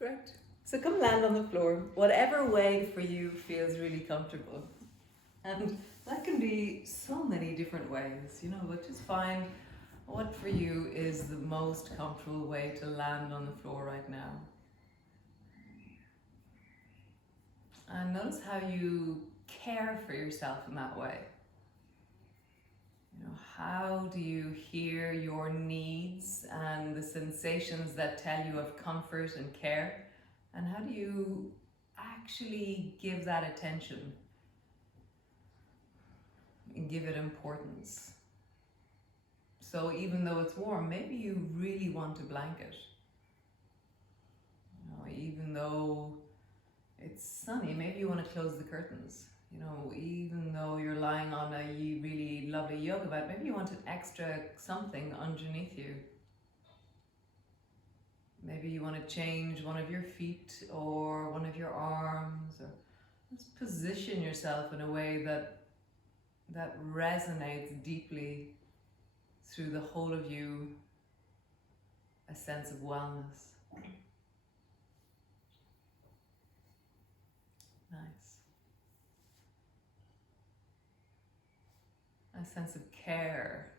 Great. So come land on the floor, whatever way for you feels really comfortable. And that can be so many different ways, but just find what for you is the most comfortable way to land on the floor right now. And notice how you care for yourself in that way. How do you hear your needs and the sensations that tell you of comfort and care? And how do you actually give that attention and give it importance? So even though it's warm, maybe you really want a blanket. Even though it's sunny, maybe you want to close the curtains. Even though you're lying on a really lovely yoga mat, maybe you want an extra something underneath you. Maybe you want to change one of your feet or one of your arms, or just position yourself in a way that resonates deeply through the whole of you, a sense of wellness. Nice. A sense of care.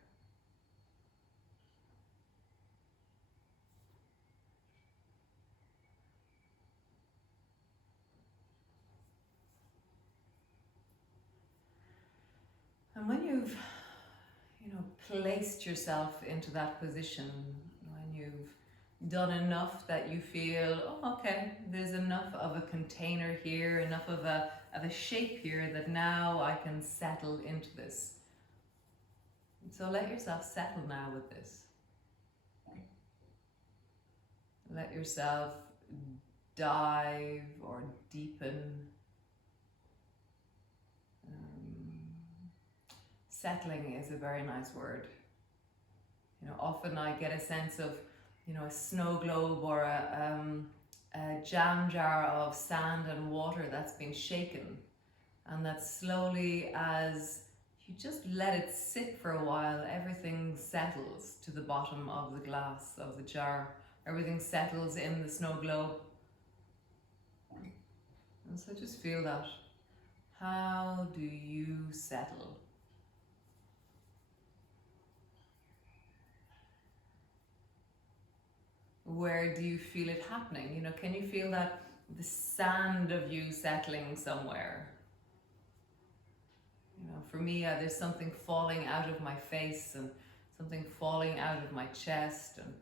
And when you've, placed yourself into that position, when you've done enough that you feel, oh, okay, there's enough of a container here, enough of a shape here that now I can settle into this. So let yourself settle now with this. Let yourself dive or deepen. Settling is a very nice word. Often I get a sense of, a snow globe or a jam jar of sand and water that's been shaken, and that slowly, as you just let it sit for a while, everything settles to the bottom of the glass of the jar. Everything settles in the snow globe. And so just feel that. How do you settle? Where do you feel it happening? Can you feel that the sand of you settling somewhere? For me, there's something falling out of my face and something falling out of my chest, and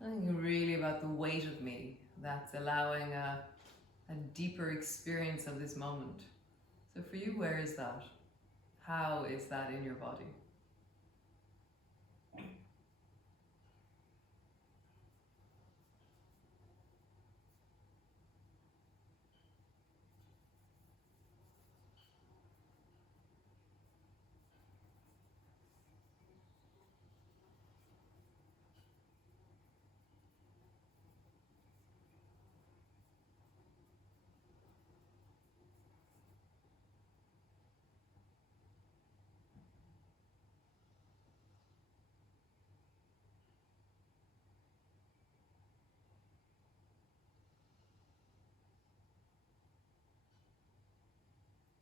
something really about the weight of me that's allowing a deeper experience of this moment. So for you, where is that? How is that in your body?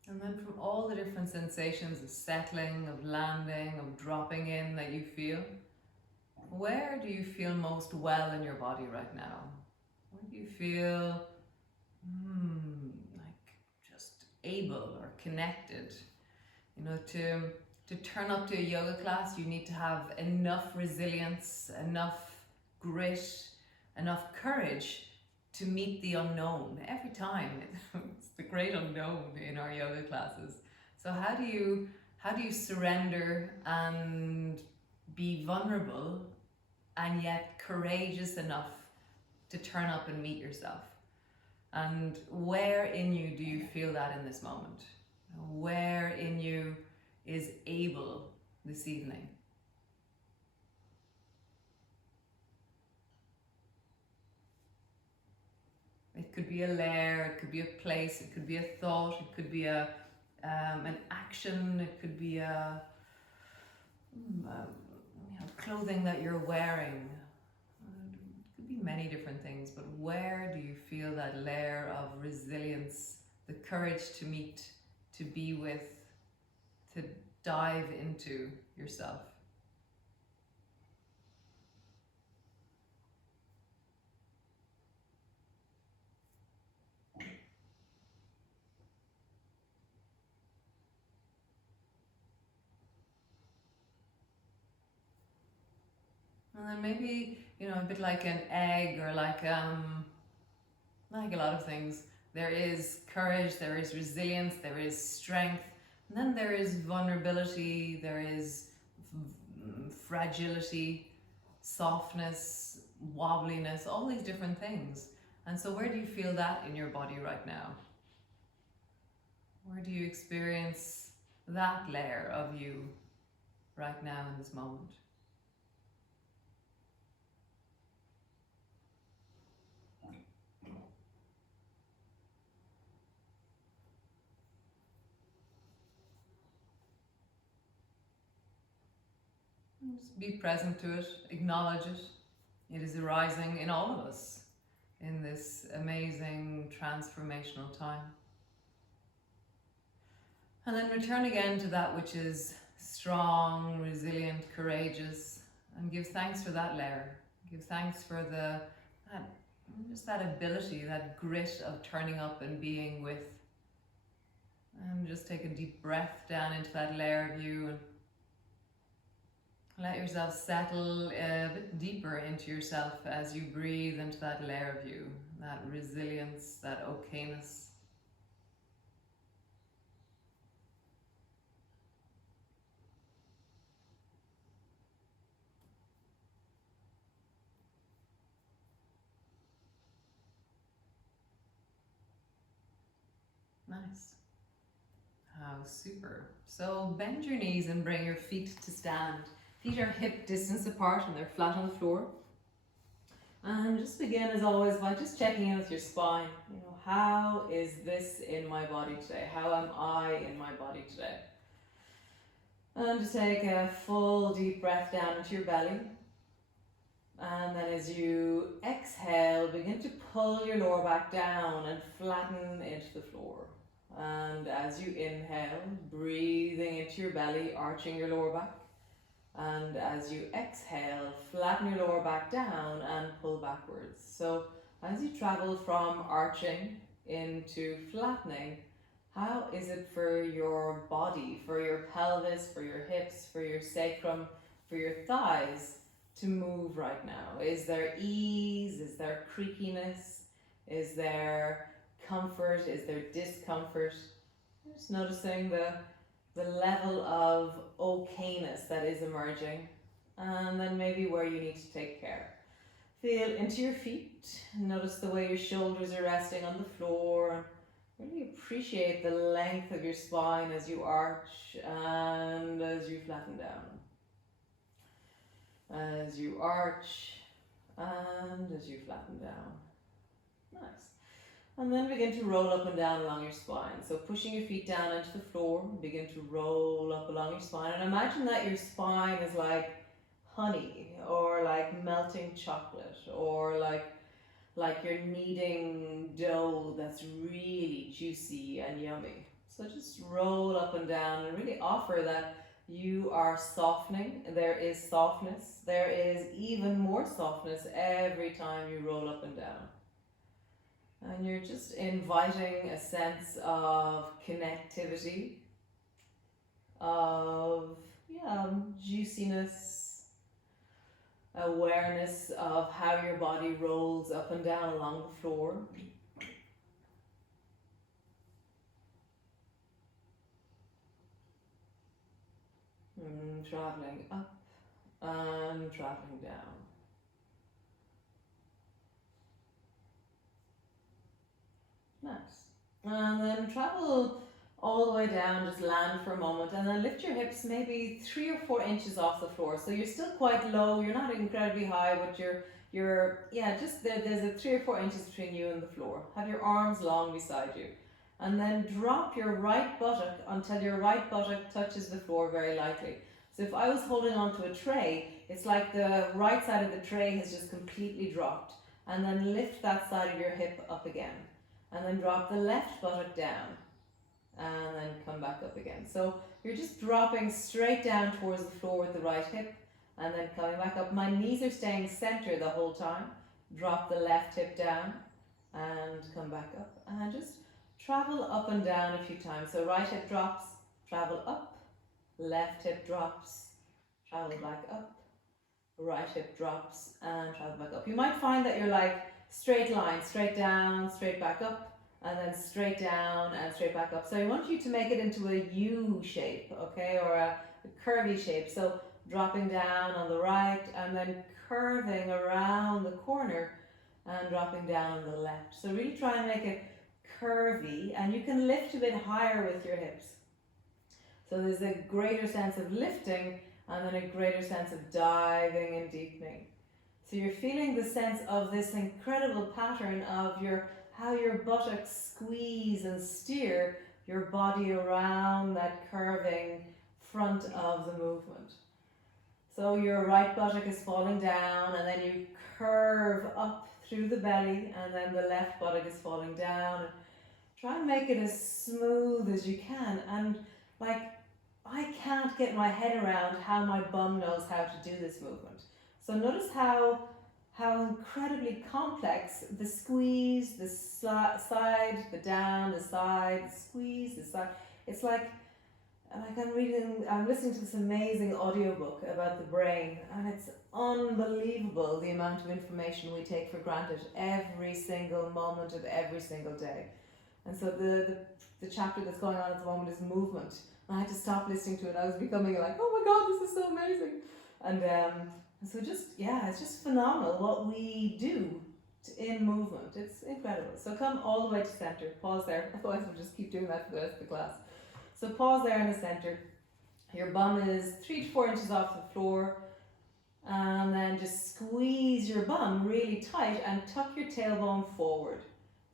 And then from all the different sensations of settling, of landing, of dropping in that you feel, where do you feel most well in your body right now? Where do you feel like just able or connected? To turn up to a yoga class, you need to have enough resilience, enough grit, enough courage to meet the unknown every time. It's the great unknown in our yoga classes. So how do you surrender and be vulnerable and yet courageous enough to turn up and meet yourself? And where in you do you feel that in this moment? Where in you is able this evening? It could be a layer, it could be a place, it could be a thought, it could be an action, it could be clothing that you're wearing. It could be many different things, but where do you feel that layer of resilience, the courage to meet, to be with, to dive into yourself? And then maybe, a bit like an egg, or like a lot of things. There is courage, there is resilience, there is strength, and then there is vulnerability, there is fragility, softness, wobbliness, all these different things. And so where do you feel that in your body right now? Where do you experience that layer of you right now in this moment? Just be present to it, acknowledge it. It is arising in all of us in this amazing transformational time. And then return again to that which is strong, resilient, courageous, and give thanks for that layer. Give thanks for that ability, that grit of turning up and being with. And just take a deep breath down into that layer of you, and let yourself settle a bit deeper into yourself as you breathe into that layer of you, that resilience, that okayness. Nice. How super. So bend your knees and bring your feet to stand. Feet are hip distance apart and they're flat on the floor. And just begin as always by just checking in with your spine. How is this in my body today? How am I in my body today? And just take a full deep breath down into your belly. And then as you exhale, begin to pull your lower back down and flatten into the floor. And as you inhale, breathing into your belly, arching your lower back. And as you exhale, flatten your lower back down and pull backwards. So as you travel from arching into flattening, how is it for your body, for your pelvis, for your hips, for your sacrum, for your thighs to move right now? Is there ease? Is there creakiness? Is there comfort? Is there discomfort? Just noticing the level of okayness that is emerging, and then maybe where you need to take care. Feel into your feet, notice the way your shoulders are resting on the floor. Really appreciate the length of your spine as you arch and as you flatten down. As you arch and as you flatten down. Nice. And then begin to roll up and down along your spine. So pushing your feet down into the floor, begin to roll up along your spine. And imagine that your spine is like honey, or like melting chocolate, or like you're kneading dough that's really juicy and yummy. So just roll up and down and really offer that you are softening. There is softness. There is even more softness every time you roll up and down. And you're just inviting a sense of connectivity, of juiciness, awareness of how your body rolls up and down along the floor. And traveling up and traveling down. Nice. And then travel all the way down, just land for a moment, and then lift your hips maybe 3 or 4 inches off the floor. So you're still quite low, you're not incredibly high, but just there's a 3 or 4 inches between you and the floor. Have your arms long beside you. And then drop your right buttock until your right buttock touches the floor very lightly. So if I was holding onto a tray, it's like the right side of the tray has just completely dropped. and then lift that side of your hip up again. And then drop the left buttock down, and then come back up again. So you're just dropping straight down towards the floor with the right hip, and then coming back up. My knees are staying center the whole time. Drop the left hip down, and come back up. And just travel up and down a few times. So right hip drops, travel up, left hip drops, travel back up, right hip drops, and travel back up. You might find that you're like straight line, straight down, straight back up, and then straight down and straight back up. So I want you to make it into a U shape, okay, or a curvy shape. So dropping down on the right and then curving around the corner and dropping down on the left. So really try and make it curvy, and you can lift a bit higher with your hips. So there's a greater sense of lifting and then a greater sense of diving and deepening. So you're feeling the sense of this incredible pattern of how your buttocks squeeze and steer your body around that curving front of the movement. So your right buttock is falling down, and then you curve up through the belly, and then the left buttock is falling down. And try and make it as smooth as you can. And like, I can't get my head around how my bum knows how to do this movement. So notice how incredibly complex the squeeze, the side, the down, the side, the squeeze, the side. It's like I'm listening to this amazing audiobook about the brain, and it's unbelievable the amount of information we take for granted every single moment of every single day. And so the chapter that's going on at the moment is movement. And I had to stop listening to it. I was becoming like, oh my God, this is so amazing. And so it's just phenomenal what we do in movement. It's incredible. So come all the way to center. Pause there. Otherwise we'll just keep doing that for the rest of the class. So pause there in the center. Your bum is 3 to 4 inches off the floor. And then just squeeze your bum really tight and tuck your tailbone forward.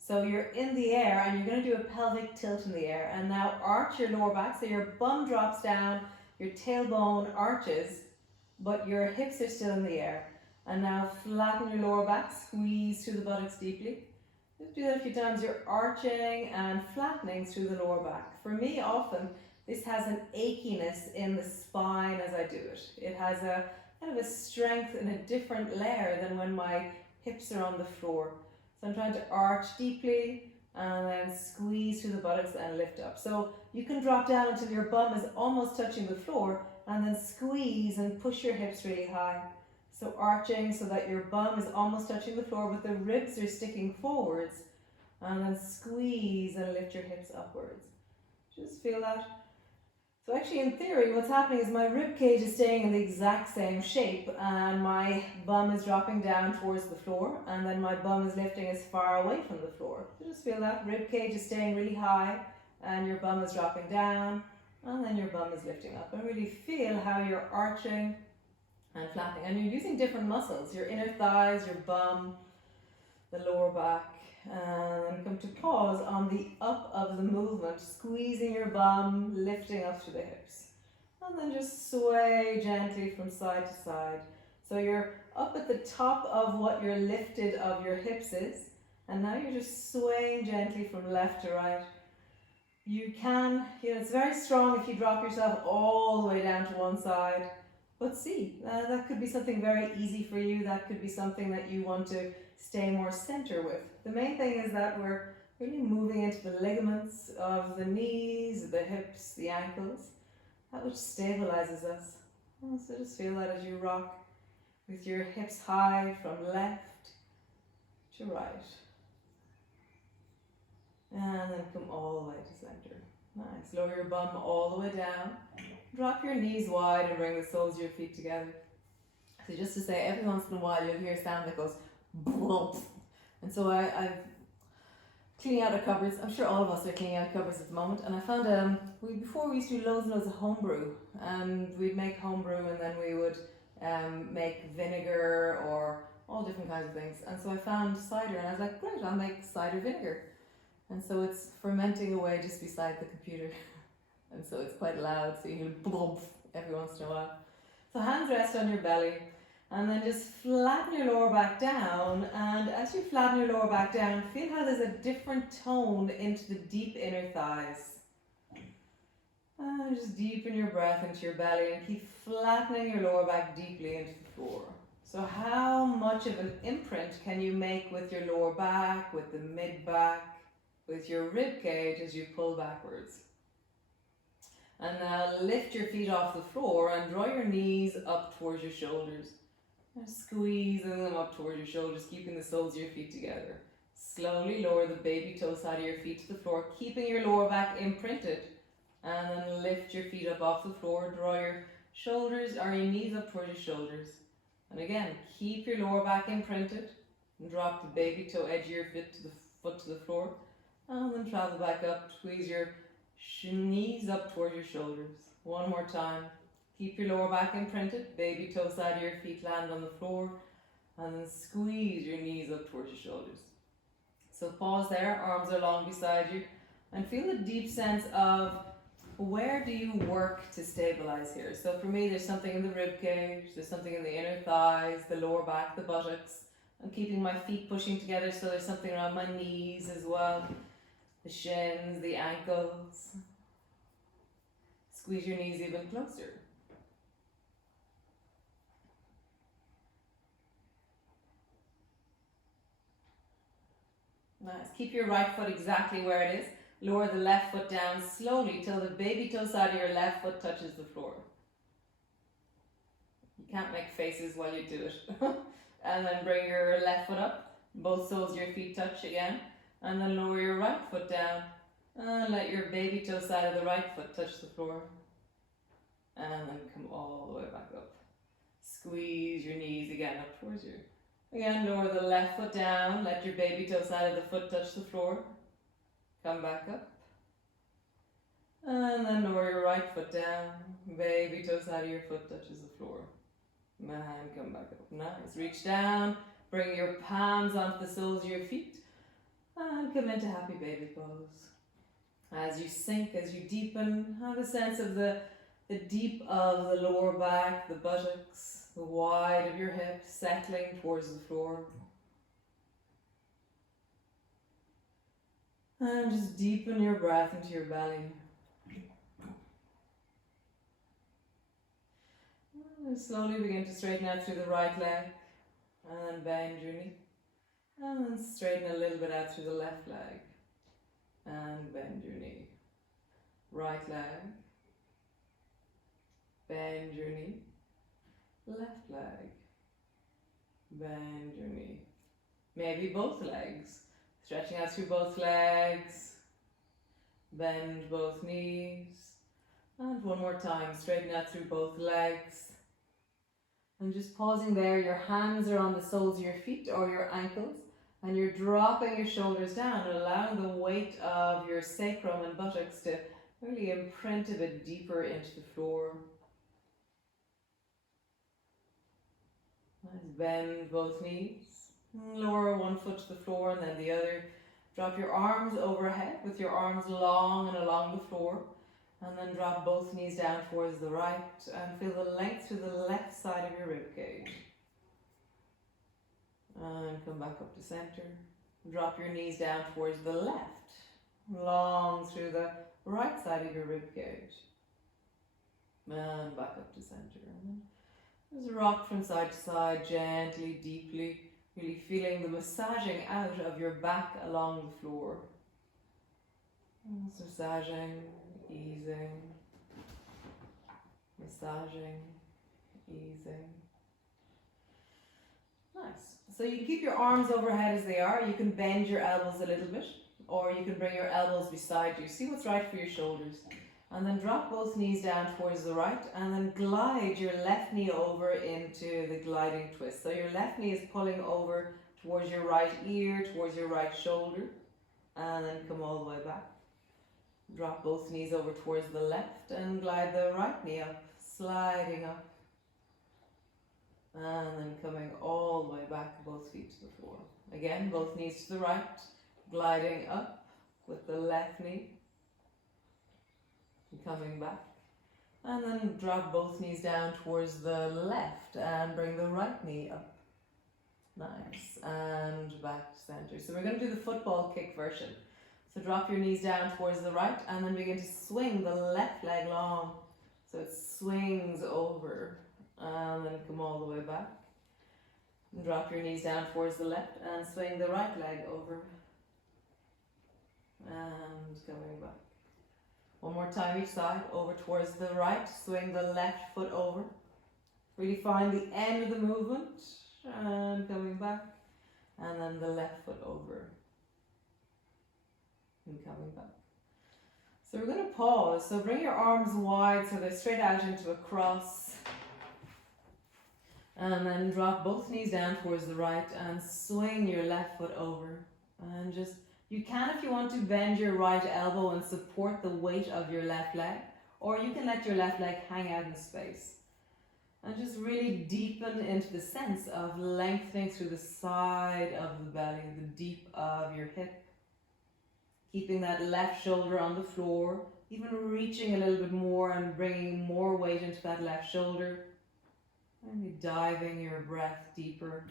So you're in the air, and you're going to do a pelvic tilt in the air. And now arch your lower back, so your bum drops down, your tailbone arches, but your hips are still in the air. And now flatten your lower back, squeeze through the buttocks deeply. Just do that a few times. You're arching and flattening through the lower back. For me, often, this has an achiness in the spine as I do it. It has a kind of a strength in a different layer than when my hips are on the floor. So I'm trying to arch deeply and then squeeze through the buttocks and lift up. So you can drop down until your bum is almost touching the floor, and then squeeze and push your hips really high. So arching so that your bum is almost touching the floor, but the ribs are sticking forwards, and then squeeze and lift your hips upwards. Just feel that. So actually, in theory, what's happening is my rib cage is staying in the exact same shape, and my bum is dropping down towards the floor, and then my bum is lifting as far away from the floor. So just feel that. Rib cage is staying really high, and your bum is dropping down, and then your bum is lifting up. And really feel how you're arching and flattening. And you're using different muscles, your inner thighs, your bum, the lower back. And then come to pause on the up of the movement, squeezing your bum, lifting up to the hips. And then just sway gently from side to side. So you're up at the top of what your lifted of your hips is, and now you're just swaying gently from left to right. You can, it's very strong if you drop yourself all the way down to one side. But see, that could be something very easy for you. That could be something that you want to stay more center with. The main thing is that we're really moving into the ligaments of the knees, the hips, the ankles, that which stabilizes us. So just feel that as you rock with your hips high from left to right. And then come all the way to center. Nice. Lower your bum all the way down. Drop your knees wide and bring the soles of your feet together. So just to say, every once in a while you'll hear a sound that goes blump. And so I've cleaning out our cupboards. I'm sure all of us are cleaning out cupboards at the moment. And I found before we used to do loads and loads of homebrew, and we'd make homebrew, and then we would make vinegar or all different kinds of things. And so I found cider, and I was like, great, I'll make cider vinegar. And so it's fermenting away just beside the computer. And so it's quite loud, so you hear blump every once in a while. So hands rest on your belly, And then just flatten your lower back down, and as you flatten your lower back down, feel how there's a different tone into the deep inner thighs. And just deepen your breath into your belly and keep flattening your lower back deeply into the floor. So how much of an imprint can you make with your lower back, with the mid back, with your rib cage as you pull backwards? And now lift your feet off the floor and draw your knees up towards your shoulders. And squeezing them up towards your shoulders, keeping the soles of your feet together. Slowly lower the baby toe side of your feet to the floor, keeping your lower back imprinted. And then lift your feet up off the floor, draw your shoulders or your knees up towards your shoulders. And again, keep your lower back imprinted. And drop the baby toe edge of your foot to the floor. And then travel back up, squeeze your knees up towards your shoulders. One more time. Keep your lower back imprinted, baby toe side of your feet land on the floor, and then squeeze your knees up towards your shoulders. So pause there, arms are long beside you, and feel a deep sense of where do you work to stabilize here. So for me, there's something in the rib cage, there's something in the inner thighs, the lower back, the buttocks. I'm keeping my feet pushing together, so there's something around my knees as well, the shins, the ankles. Squeeze your knees even closer. Nice. Keep your right foot exactly where it is. Lower the left foot down slowly till the baby toe side of your left foot touches the floor. You can't make faces while you do it. And then bring your left foot up. Both soles of your feet touch again. And then lower your right foot down. And let your baby toe side of the right foot touch the floor. And then come all the way back up. Squeeze your knees again up towards you. Again, lower the left foot down, let your baby toe side of the foot touch the floor. Come back up. And then lower your right foot down, baby toe side of your foot touches the floor. And come back up. Nice. Reach down, bring your palms onto the soles of your feet, and come into happy baby pose. As you sink, as you deepen, have a sense of the deep of the lower back, the buttocks, the wide of your hips, settling towards the floor. And just deepen your breath into your belly. And slowly begin to straighten out through the right leg. And bend your knee. And then straighten a little bit out through the left leg. And bend your knee. Right leg. Bend your knee. Left leg. Bend your knee. Maybe both legs. Stretching out through both legs. Bend both knees. And one more time, straighten out through both legs. And just pausing there, your hands are on the soles of your feet or your ankles. And you're dropping your shoulders down, allowing the weight of your sacrum and buttocks to really imprint a bit deeper into the floor. Nice. Bend both knees. Lower one foot to the floor and then the other. Drop your arms overhead with your arms long and along the floor. And then drop both knees down towards the right and feel the length through the left side of your rib cage. And come back up to center. Drop your knees down towards the left. Long through the right side of your rib cage. And back up to center. Just rock from side to side, gently, deeply, really feeling the massaging out of your back along the floor. Just massaging, easing, massaging, easing. Nice. So you can keep your arms overhead as they are. You can bend your elbows a little bit, or you can bring your elbows beside you. See what's right for your shoulders. And then drop both knees down towards the right and then glide your left knee over into the gliding twist. So your left knee is pulling over towards your right ear, towards your right shoulder, and then come all the way back. Drop both knees over towards the left and glide the right knee up, sliding up. And then coming all the way back, both feet to the floor. Again, both knees to the right, gliding up with the left knee. And coming back. And then drop both knees down towards the left and bring the right knee up. Nice. And back to center. So we're going to do the football kick version. So drop your knees down towards the right and then begin to swing the left leg long. So it swings over and then come all the way back. And drop your knees down towards the left and swing the right leg over. And coming back. One more time each side, over towards the right, swing the left foot over. Really find the end of the movement, and coming back, and then the left foot over, and coming back. So we're going to pause, so bring your arms wide so they're straight out into a cross. And then drop both knees down towards the right and swing your left foot over. And just, you can, if you want to, bend your right elbow and support the weight of your left leg, or you can let your left leg hang out in space. And just really deepen into the sense of lengthening through the side of the belly, the deep of your hip. Keeping that left shoulder on the floor, even reaching a little bit more and bringing more weight into that left shoulder. And diving your breath deeper.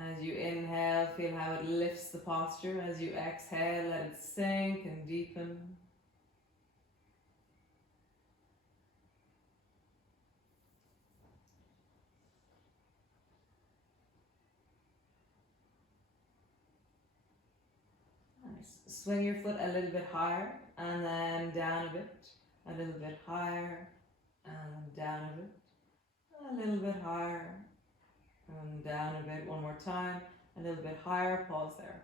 As you inhale, feel how it lifts the posture. As you exhale, let it sink and deepen. Nice. Swing your foot a little bit higher and then down a bit. A little bit higher and down a bit. A little bit higher. And down a bit, one more time, a little bit higher, pause there.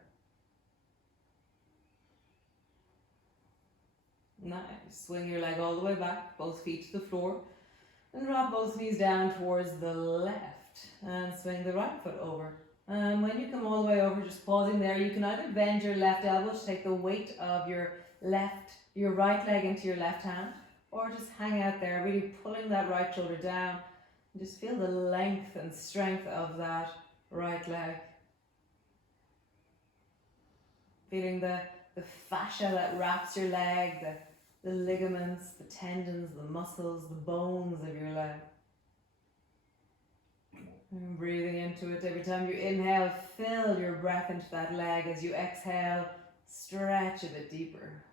Nice, swing your leg all the way back, both feet to the floor, and drop both knees down towards the left, and swing the right foot over. And when you come all the way over, just pausing there, you can either bend your left elbow to take the weight of your right leg into your left hand, or just hang out there, really pulling that right shoulder down. Just feel the length and strength of that right leg. Feeling the fascia that wraps your leg, the ligaments, the tendons, the muscles, the bones of your leg. And breathing into it. Every time you inhale, fill your breath into that leg. As you exhale, stretch a bit deeper.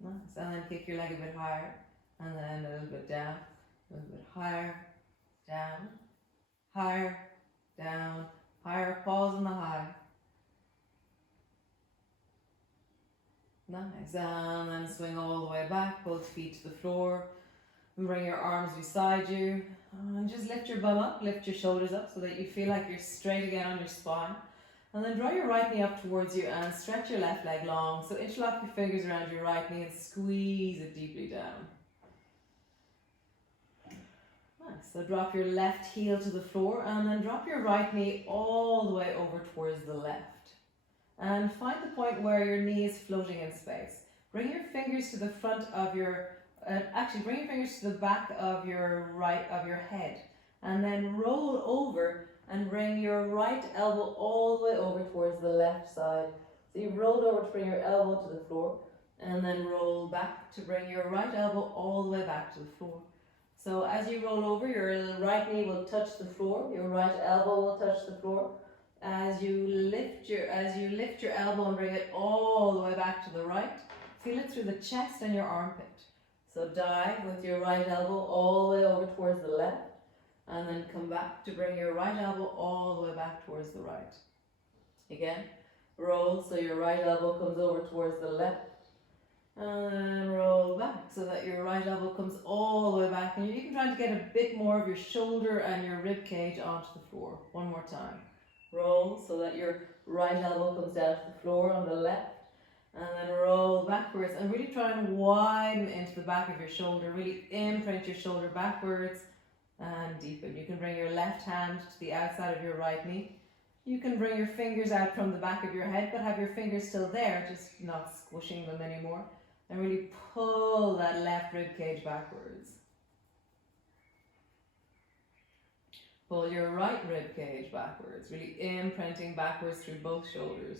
Nice. And then kick your leg a bit higher, and then a little bit down, a little bit higher, down, higher, down, higher, pause on the high. Nice, and then swing all the way back, both feet to the floor, and bring your arms beside you, and just lift your bum up, lift your shoulders up so that you feel like you're straight again on your spine. And then draw your right knee up towards you and stretch your left leg long. So interlock your fingers around your right knee and squeeze it deeply down. Nice. So drop your left heel to the floor and then drop your right knee all the way over towards the left. And find the point where your knee is floating in space. Bring your fingers to the front of your, bring your fingers to the back of your head. And then roll over and bring your right elbow all the way over towards the left side. So you've rolled over to bring your elbow to the floor, and then roll back to bring your right elbow all the way back to the floor. So as you roll over, your right knee will touch the floor, your right elbow will touch the floor. As you lift your elbow and bring it all the way back to the right, feel it through the chest and your armpit. So dive with your right elbow all the way over towards the left. And then come back to bring your right elbow all the way back towards the right. Again, roll so your right elbow comes over towards the left. And then roll back so that your right elbow comes all the way back. And you're even trying to get a bit more of your shoulder and your rib cage onto the floor. One more time. Roll so that your right elbow comes down to the floor on the left. And then roll backwards. And really try and widen into the back of your shoulder. Really imprint your shoulder backwards. And deepen. You can bring your left hand to the outside of your right knee. You can bring your fingers out from the back of your head, but have your fingers still there, just not squishing them anymore. And really pull that left rib cage backwards. Pull your right rib cage backwards, really imprinting backwards through both shoulders.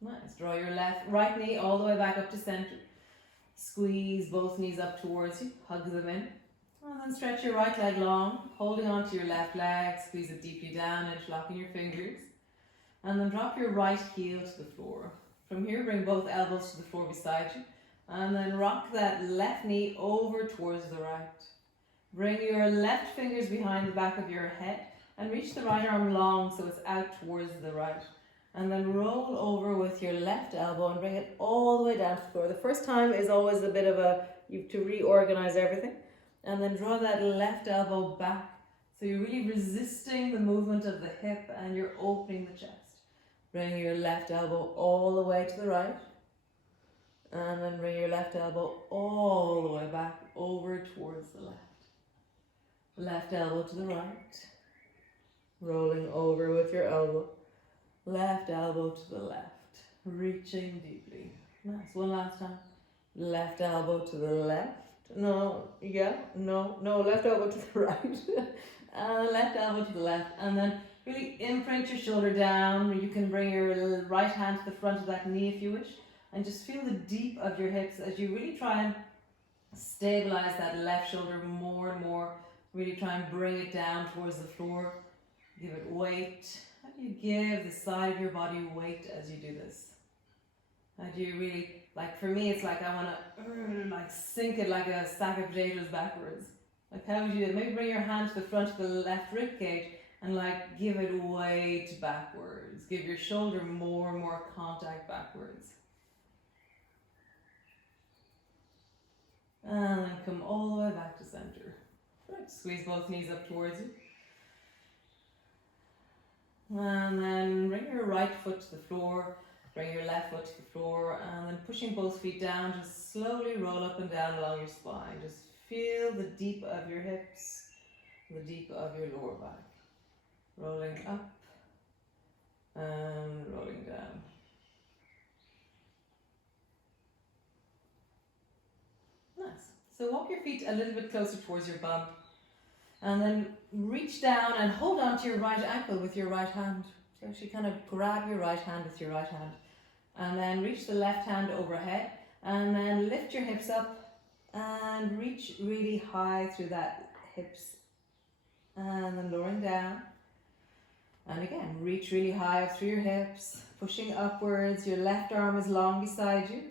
Nice. Draw your right knee all the way back up to center. Squeeze both knees up towards you. Hug them in. And then stretch your right leg long, holding onto your left leg. Squeeze it deeply down, interlocking your fingers. And then drop your right heel to the floor. From here, bring both elbows to the floor beside you. And then rock that left knee over towards the right. Bring your left fingers behind the back of your head and reach the right arm long so it's out towards the right. And then roll over with your left elbow and bring it all the way down to the floor. The first time is always a bit of you have to reorganize everything. And then draw that left elbow back. So you're really resisting the movement of the hip and you're opening the chest. Bring your left elbow all the way to the right. And then bring your left elbow all the way back over towards the left. Left elbow to the right. Rolling over with your elbow. Left elbow to the left. Reaching deeply. Nice. One last time. Left elbow to the left. No. Left elbow to the right. And left elbow to the left. And then really imprint your shoulder down. You can bring your right hand to the front of that knee if you wish. And just feel the deep of your hips as you really try and stabilize that left shoulder more and more. Really try and bring it down towards the floor. Give it weight. How do you give the side of your body weight as you do this? How do you really, like for me, it's like I want to like sink it like a sack of potatoes backwards. Like how would you do it? Maybe bring your hand to the front of the left rib cage and like give it weight backwards. Give your shoulder more and more contact backwards. And then come all the way back to center. Right, squeeze both knees up towards you. And then bring your right foot to the floor, bring your left foot to the floor, and then pushing both feet down, just slowly roll up and down along your spine. Just feel the deep of your hips, the deep of your lower back. Rolling up and rolling down. Nice. So walk your feet a little bit closer towards your bum. And then reach down and hold on to your right ankle with your right hand. So actually kind of grab your right hand with your right hand. And then reach the left hand overhead. And then lift your hips up and reach really high through that hips. And then lowering down. And again, reach really high up through your hips. Pushing upwards. Your left arm is long beside you.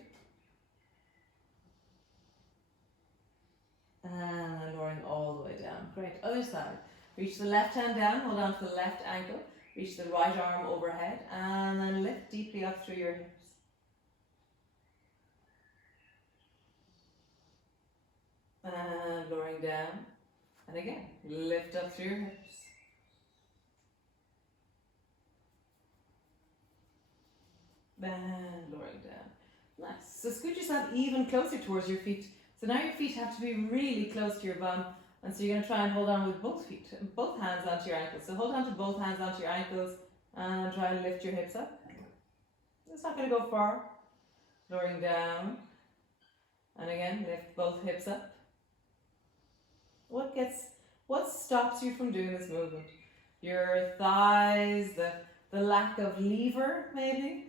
And then lowering all the way down. Great. Other side. Reach the left hand down, hold on to the left ankle. Reach the right arm overhead and then lift deeply up through your hips. And lowering down. And again, lift up through your hips. And lowering down. Nice. So scoot yourself even closer towards your feet. So now your feet have to be really close to your bum. And so you're going to try and hold on with both feet, both hands onto your ankles. So hold on to both hands onto your ankles and try and lift your hips up. It's not going to go far. Lowering down. And again, lift both hips up. What stops you from doing this movement? Your thighs, the lack of lever, maybe?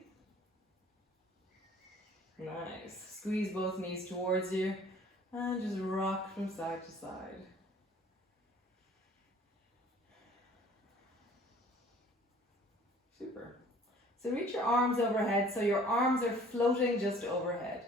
Nice. Squeeze both knees towards you and just rock from side to side. Super. So reach your arms overhead, so your arms are floating just overhead.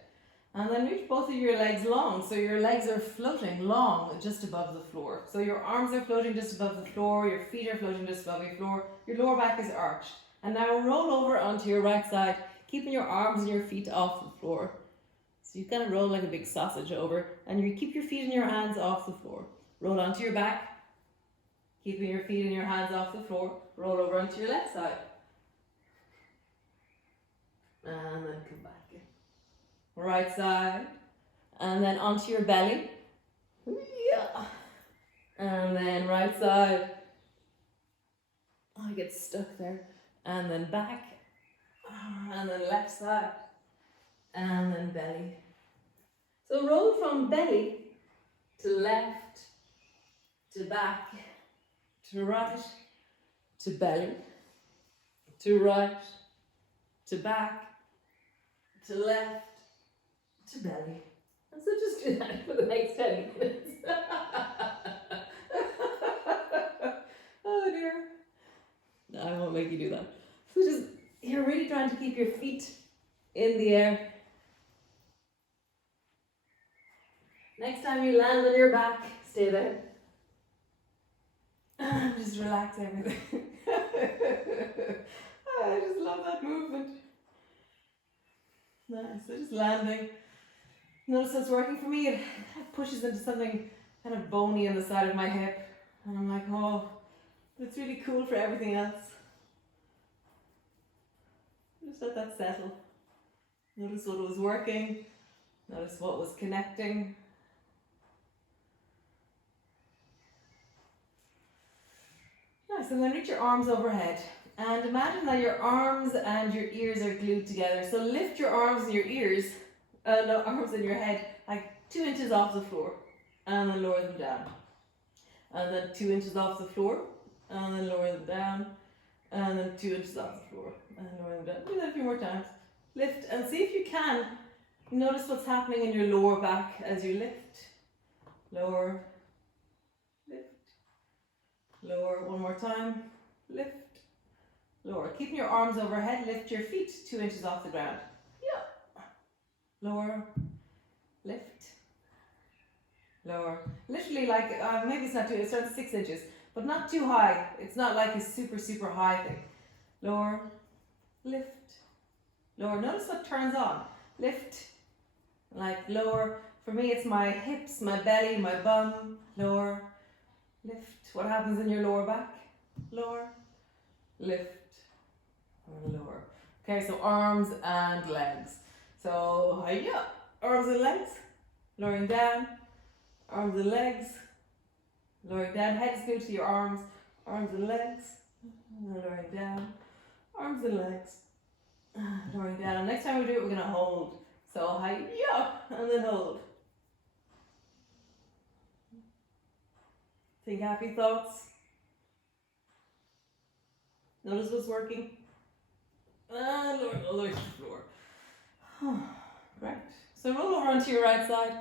And then reach both of your legs long, so your legs are floating long just above the floor. So your arms are floating just above the floor, your feet are floating just above your floor, your lower back is arched. And now roll over onto your right side, keeping your arms and your feet off the floor. So you kind of roll like a big sausage over, and you keep your feet and your hands off the floor. Roll onto your back, keeping your feet and your hands off the floor. Roll over onto your left side. And then come back in. Right side. And then onto your belly. Yeah. And then right side. Oh, I get stuck there. And then back. And then left side. And then belly. So roll from belly to left, to back, to right, to belly, to right, to back, to left, to belly. And so just do that for the next 10 minutes. Oh dear. No, I won't make you do that. So just, you're really trying to keep your feet in the air. Next time you land on your back, stay there. Just relax everything. I just love that movement. Nice, so just landing. Notice what's working for me. It pushes into something kind of bony on the side of my hip. And I'm like, oh, it's really cool for everything else. Just let that settle. Notice what was working. Notice what was connecting. Nice, and then reach your arms overhead. And imagine that your arms and your ears are glued together. So lift your arms and your ears, arms and your head like 2 inches off the floor. And then lower them down. And then 2 inches off the floor. And then lower them down. And then 2 inches off the floor. And lower them down. Do that a few more times. Lift and see if you can. Notice what's happening in your lower back as you lift. Lower. Lift. Lower. One more time. Lift. Lower. Keeping your arms overhead. Lift your feet 2 inches off the ground. Yeah. Lower. Lift. Lower. Literally like, maybe it's not too, it's around 6 inches. But not too high. It's not like a super, super high thing. Lower. Lift. Lower. Notice what turns on. Lift. Like lower. For me, it's my hips, my belly, my bum. Lower. Lift. What happens in your lower back? Lower. Lift. And lower. Okay, so arms and legs. So, hiya. Arms and legs. Lowering down. Arms and legs. Lowering down. Head is glued to your arms. Arms and legs. Lowering down. Arms and legs. Lowering down. And next time we do it, we're going to hold. So, hiya. And then hold. Think happy thoughts. Notice what's working. And lower all the way to the floor. Great. So roll over onto your right side.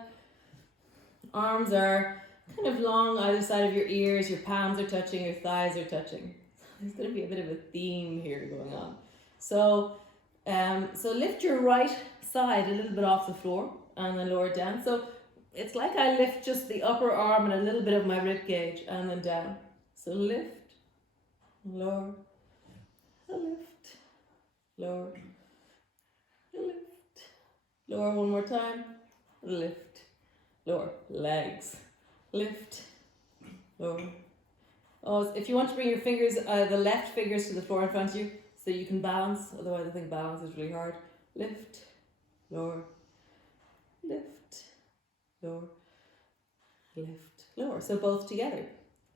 Arms are kind of long either side of your ears. Your palms are touching. Your thighs are touching. There's going to be a bit of a theme here going on. So lift your right side a little bit off the floor and then lower it down. So it's like I lift just the upper arm and a little bit of my rib cage and then down. So lift, lower, lift, lower, lift, lower one more time, lift, lower, legs, lift, lower. Oh, if you want to bring your fingers, the left fingers to the floor in front of you so you can balance, otherwise I think balance is really hard. Lift, lower, lift, lower, lift, lower. So both together.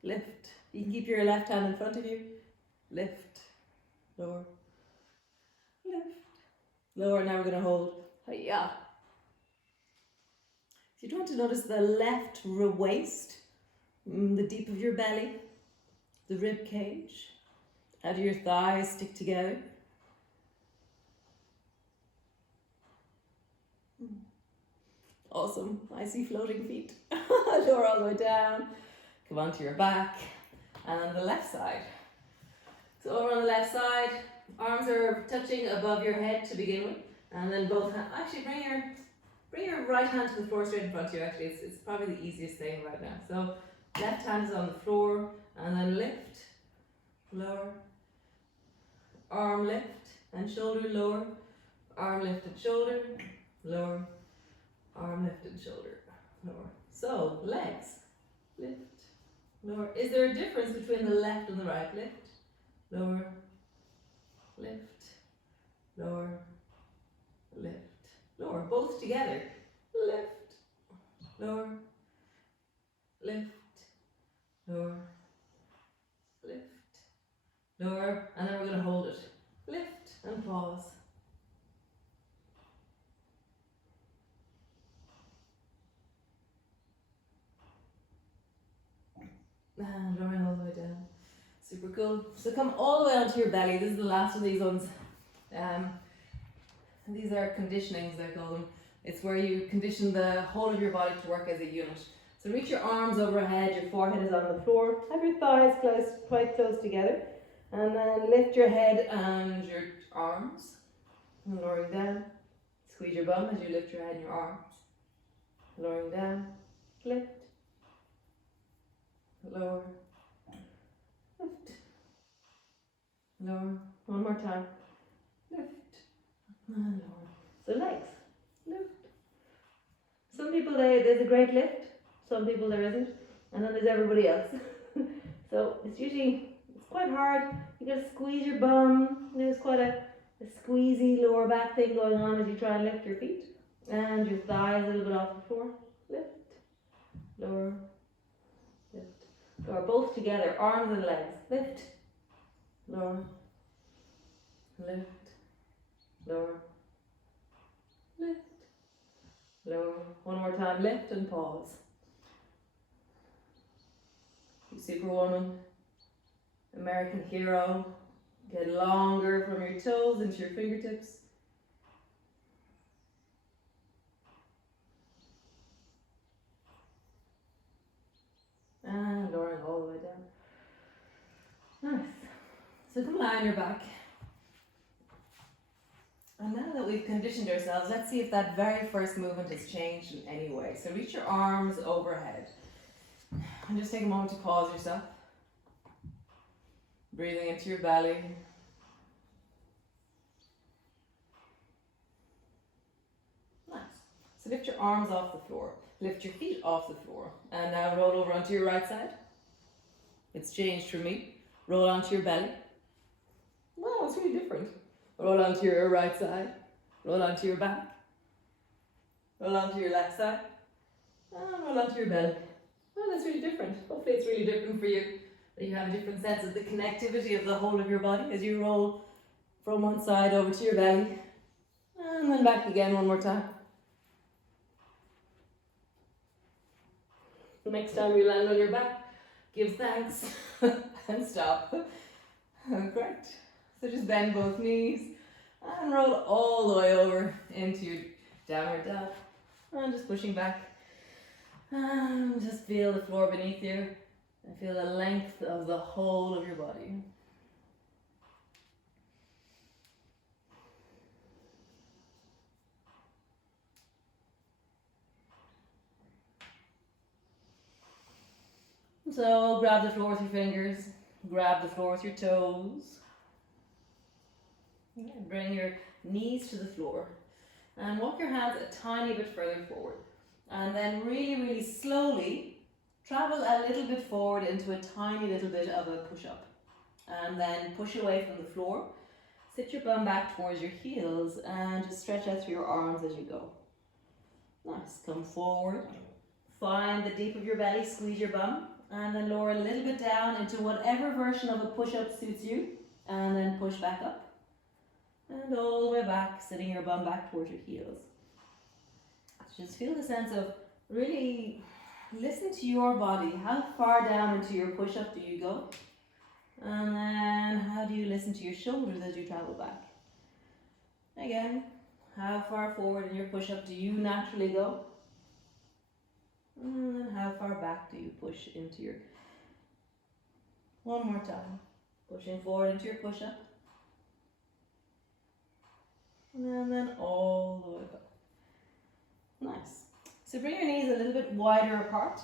Lift. You can keep your left hand in front of you. Lift, lower, lift, lower. Now we're going to hold. Hiya. So you want to notice the left waist, the deep of your belly, the rib cage. How do your thighs stick together? Awesome. I see floating feet. Lower all the way down. Come onto your back. And on the left side. So over on the left side, arms are touching above your head to begin with. And then both hands. Actually, bring your right hand to the floor straight in front of you. Actually, it's probably the easiest thing right now. So left hand is on the floor. And then lift. Lower. Arm lift and shoulder lower. Arm lift and shoulder. Lower. Arm lift and shoulder, lower. So, legs, lift, lower. Is there a difference between the left and the right? Lift, lower, lift, lower, lift, lower. Both together. Lift, lower, lift, lower, lift, lower. And then we're going to hold it. Lift and pause. And lowering all the way down. Super cool. So come all the way onto your belly. This is the last of these ones. These are conditionings, they call them. It's where you condition the whole of your body to work as a unit. So reach your arms overhead, your forehead is on the floor. Have your thighs quite close together. And then lift your head and your arms. And lowering down. Squeeze your bum as you lift your head and your arms. Lowering down. Lift. Lower. Lift. Lower. One more time. Lift. And lower. So legs. Lift. Some people, there's a great lift. Some people there isn't. And then there's everybody else. So it's quite hard. You gotta squeeze your bum. There's quite a squeezy lower back thing going on as you try and lift your feet. And your thighs a little bit off the floor. Lift. Lower. Lift. Lower. Both together. Arms and legs. Lift. Lower. Lift. Lower. Lift. Lower. One more time. Lift and pause. Superwoman. American hero. Get longer from your toes into your fingertips. And lowering all the way down. Nice. So come lie on your back. And now that we've conditioned ourselves, let's see if that very first movement has changed in any way. So reach your arms overhead. And just take a moment to pause yourself. Breathing into your belly. Nice. So lift your arms off the floor. Lift your feet off the floor. And now roll over onto your right side. It's changed for me. Roll onto your belly. Wow, it's really different. Roll onto your right side. Roll onto your back. Roll onto your left side. And roll onto your belly. Oh, that's really different. Hopefully it's really different for you. That you have a different sense of the connectivity of the whole of your body as you roll from one side over to your belly. And then back again one more time. The next time you land on your back, give thanks and stop. Great. So just bend both knees and roll all the way over into your downward dog. And just pushing back. And just feel the floor beneath you and feel the length of the whole of your body. So grab the floor with your fingers, grab the floor with your toes. Bring your knees to the floor and walk your hands a tiny bit further forward. And then really, really slowly travel a little bit forward into a tiny little bit of a push-up. And then push away from the floor. Sit your bum back towards your heels and just stretch out through your arms as you go. Nice. Come forward. Find the deep of your belly, squeeze your bum. And then lower a little bit down into whatever version of a push-up suits you. And then push back up. And all the way back, sitting your bum back towards your heels. Just feel the sense of really listen to your body. How far down into your push-up do you go? And then how do you listen to your shoulders as you travel back? Again, how far forward in your push-up do you naturally go? And then how far back do you push into your... One more time. Pushing forward into your push-up. And then all the way back. Nice. So bring your knees a little bit wider apart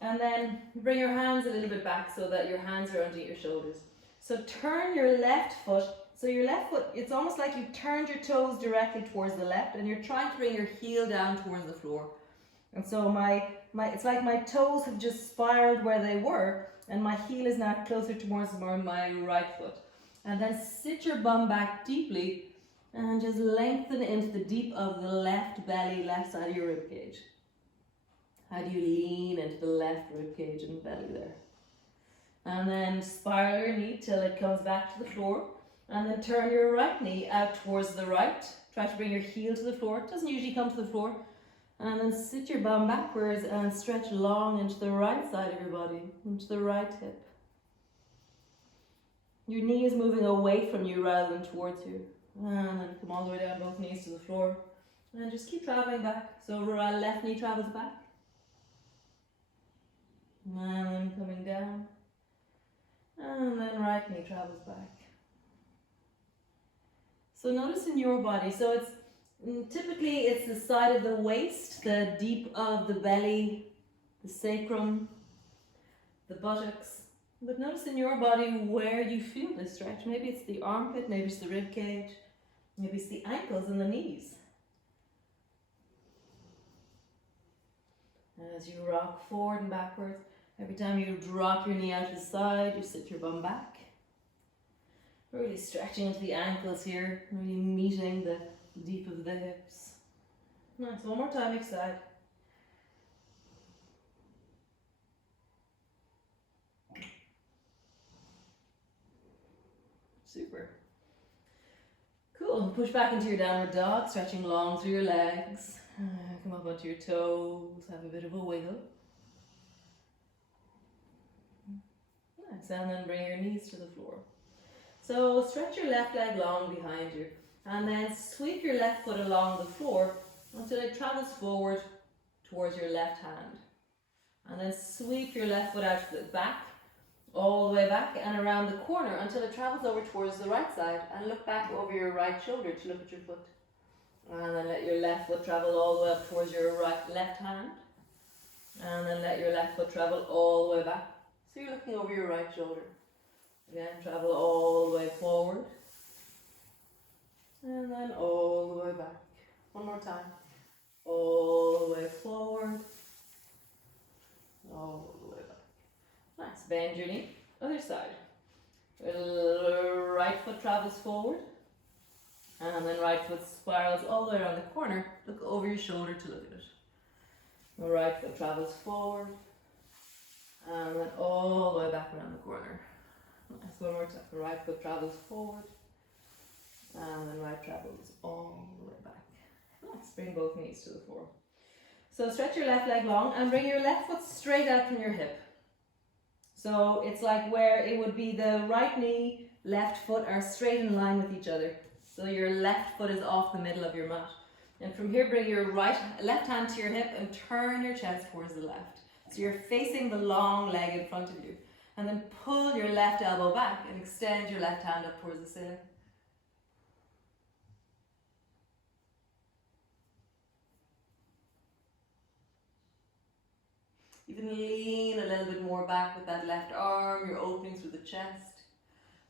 and then bring your hands a little bit back so that your hands are underneath your shoulders. So turn your left foot. So your left foot, it's almost like you've turned your toes directly towards the left and you're trying to bring your heel down towards the floor. And so it's like my toes have just spiraled where they were and my heel is now closer towards my right foot. And then sit your bum back deeply and just lengthen into the deep of the left belly, left side of your rib cage. How do you lean into the left rib cage and belly there? And then spiral your knee till it comes back to the floor. And then turn your right knee out towards the right. Try to bring your heel to the floor. It doesn't usually come to the floor. And then sit your bum backwards and stretch long into the right side of your body, into the right hip. Your knee is moving away from you rather than towards you. And then come all the way down, both knees to the floor. And just keep traveling back. So left knee travels back. And then coming down. And then right knee travels back. So notice in your body, so it's typically it's the side of the waist, the deep of the belly, the sacrum, the buttocks. But notice in your body where you feel this stretch. Maybe it's the armpit, maybe it's the rib cage, maybe it's the ankles and the knees. As you rock forward and backwards, every time you drop your knee out to the side, you sit your bum back. Really stretching into the ankles here, really meeting the deep of the hips. Nice, one more time each side. Super. Cool, push back into your downward dog, stretching long through your legs. Come up onto your toes, have a bit of a wiggle. Nice, and then bring your knees to the floor. So stretch your left leg long behind you, and then sweep your left foot along the floor until it travels forward towards your left hand. And then sweep your left foot out to the back, all the way back and around the corner until it travels over towards the right side, and look back over your right shoulder to look at your foot. And then let your left foot travel all the way up towards your left hand. And then let your left foot travel all the way back. So you're looking over your right shoulder. Again, travel all the way forward. And then all the way back. One more time. All the way forward. All the way back. Nice. Bend your knee. Other side. Right foot travels forward. And then right foot spirals all the way around the corner. Look over your shoulder to look at it. The right foot travels forward. And then all the way back around the corner. Nice, one more time. The right foot travels forward. And then right travels all the way back. Nice, bring both knees to the floor. So stretch your left leg long and bring your left foot straight out from your hip. So it's like where it would be the right knee, left foot are straight in line with each other. So your left foot is off the middle of your mat. And from here, bring your left hand to your hip and turn your chest towards the left. So you're facing the long leg in front of you. And then pull your left elbow back and extend your left hand up towards the ceiling. You can lean a little bit more back with that left arm, your opening through the chest.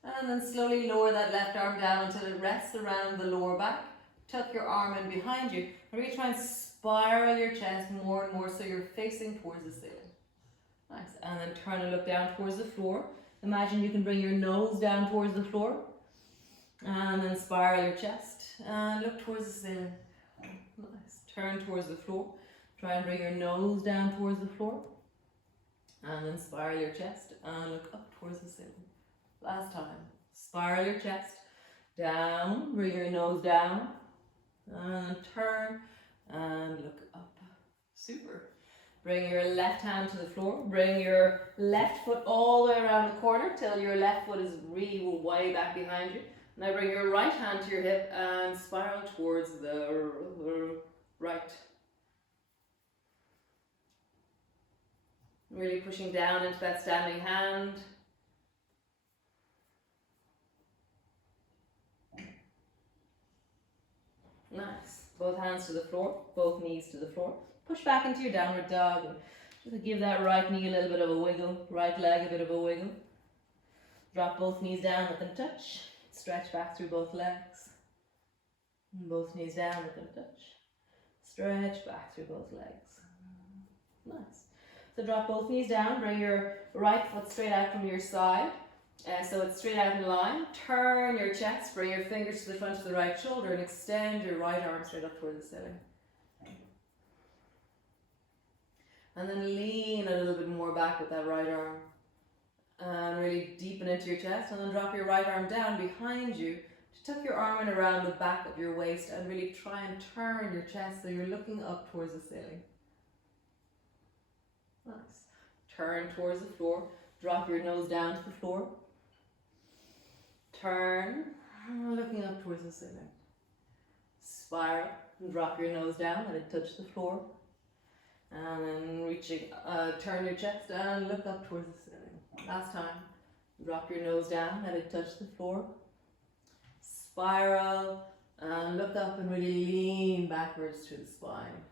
And then slowly lower that left arm down until it rests around the lower back. Tuck your arm in behind you. And really try and spiral your chest more and more so you're facing towards the ceiling. Nice. And then turn and look down towards the floor. Imagine you can bring your nose down towards the floor. And then spiral your chest. And look towards the ceiling. Nice. Turn towards the floor. Try and bring your nose down towards the floor. And then spiral your chest and look up towards the ceiling. Last time. Spiral your chest down, bring your nose down, and turn and look up. Super. Bring your left hand to the floor. Bring your left foot all the way around the corner till your left foot is really way back behind you. Now bring your right hand to your hip and spiral towards the right. Really pushing down into that standing hand. Nice. Both hands to the floor, both knees to the floor. Push back into your downward dog. And just give that right knee a little bit of a wiggle, right leg a bit of a wiggle. Drop both knees down, let them touch. Stretch back through both legs. And both knees down, let them touch. Stretch back through both legs. Nice. So drop both knees down, bring your right foot straight out from your side. So it's straight out in line. Turn your chest, bring your fingers to the front of the right shoulder and extend your right arm straight up toward the ceiling. And then lean a little bit more back with that right arm. And really deepen into your chest and then drop your right arm down behind you Tuck your arm in around the back of your waist and really try and turn your chest so you're looking up towards the ceiling. Nice. Turn towards the floor. Drop your nose down to the floor. Turn, looking up towards the ceiling. Spiral, and drop your nose down, let it touch the floor. And then reaching, turn your chest and look up towards the ceiling. Last time. Drop your nose down, let it touch the floor. Spiral, and look up and really lean backwards to the spine.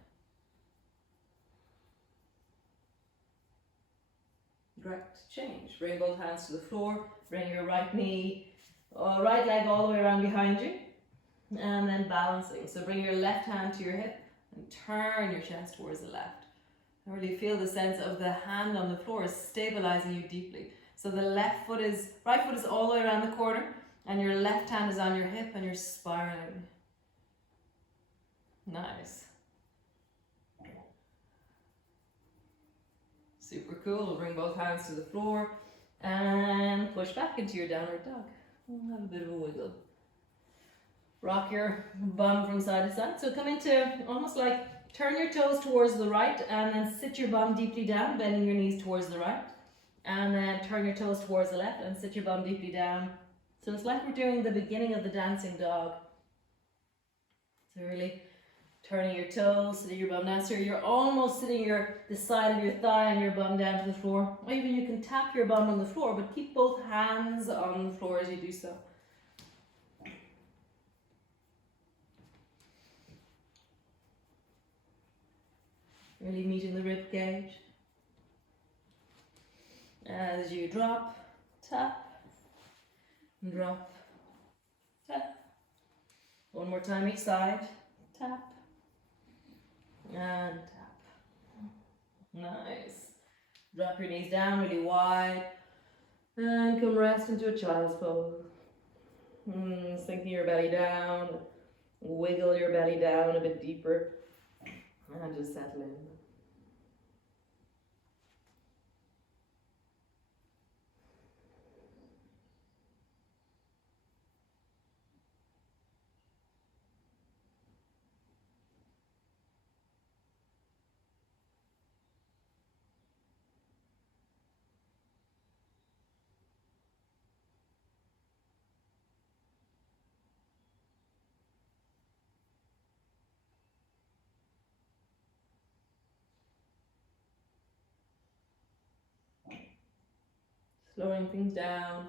Direct change. Bring both hands to the floor. Bring your right knee, right leg all the way around behind you. And then balancing. So bring your left hand to your hip and turn your chest towards the left. And really feel the sense of the hand on the floor is stabilizing you deeply. So the right foot is all the way around the corner and your left hand is on your hip and you're spiraling. Nice. Super cool. We'll bring both hands to the floor and push back into your downward dog. We'll have a bit of a wiggle. Rock your bum from side to side. So come into almost like turn your toes towards the right and then sit your bum deeply down, bending your knees towards the right. And then turn your toes towards the left and sit your bum deeply down. So it's like we're doing the beginning of the dancing dog. So really turning your toes, sitting your bum down. So you're almost sitting the side of your thigh and your bum down to the floor. Or even you can tap your bum on the floor, but keep both hands on the floor as you do so. Really meeting the rib cage. As you drop, tap, drop, tap. One more time each side. Tap and tap. Nice. Drop your knees down really wide and come rest into a child's pose. Sinking your belly down. Wiggle your belly down a bit deeper and just settle in. Slowing things down,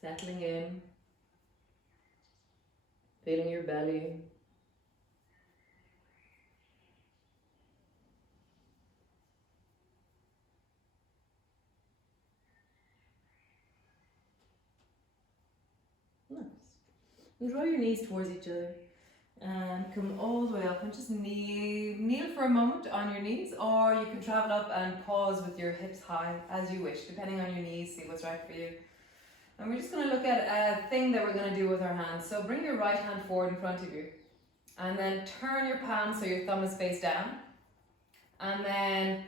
settling in, feeling your belly. Nice. And draw your knees towards each other and come all the way up and just kneel for a moment on your knees, or you can travel up and pause with your hips high as you wish, depending on your knees, see what's right for you. And we're just going to look at a thing that we're going to do with our hands. So bring your right hand forward in front of you and then turn your palm so your thumb is face down, and then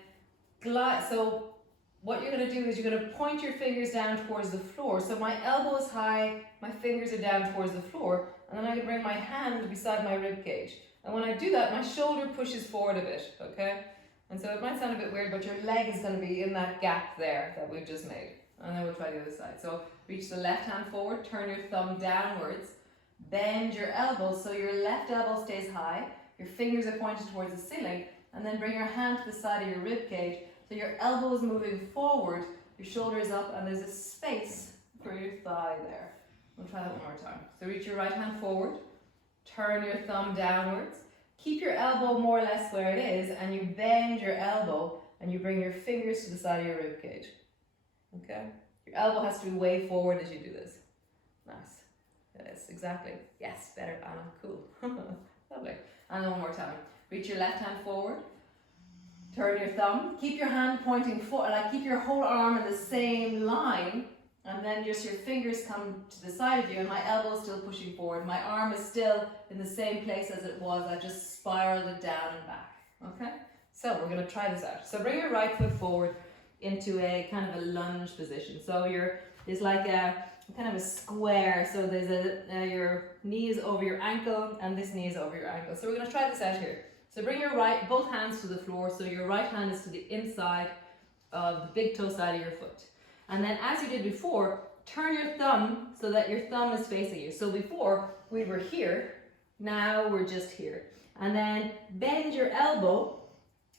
so what you're going to do is you're going to point your fingers down towards the floor. So my elbow is high, my fingers are down towards the floor, and then I can bring my hand beside my rib cage. And when I do that, my shoulder pushes forward a bit, okay? And so it might sound a bit weird, but your leg is going to be in that gap there that we've just made. And then we'll try the other side. So reach the left hand forward, turn your thumb downwards, bend your elbow so your left elbow stays high, your fingers are pointed towards the ceiling, and then bring your hand to the side of your rib cage. So your elbow is moving forward, your shoulder is up, and there's a space for your thigh there. We'll try that one more time. So reach your right hand forward, turn your thumb downwards, keep your elbow more or less where it is, and you bend your elbow and you bring your fingers to the side of your rib cage. Okay? Your elbow has to be way forward as you do this. Nice. Yes, exactly. Yes, better, Anna. Cool. Lovely. And one more time. Reach your left hand forward. Turn your thumb. Keep your hand pointing forward, like keep your whole arm in the same line, and then just your fingers come to the side of you, and my elbow is still pushing forward. My arm is still in the same place as it was. I just spiraled it down and back. Okay? So we're going to try this out. So bring your right foot forward into a kind of a lunge position. So there's like a kind of a square. So there's your knee is over your ankle and this knee is over your ankle. So we're going to try this out here. So bring your both hands to the floor. So your right hand is to the inside of the big toe side of your foot. And then as you did before, turn your thumb so that your thumb is facing you. So before we were here, now we're just here. And then bend your elbow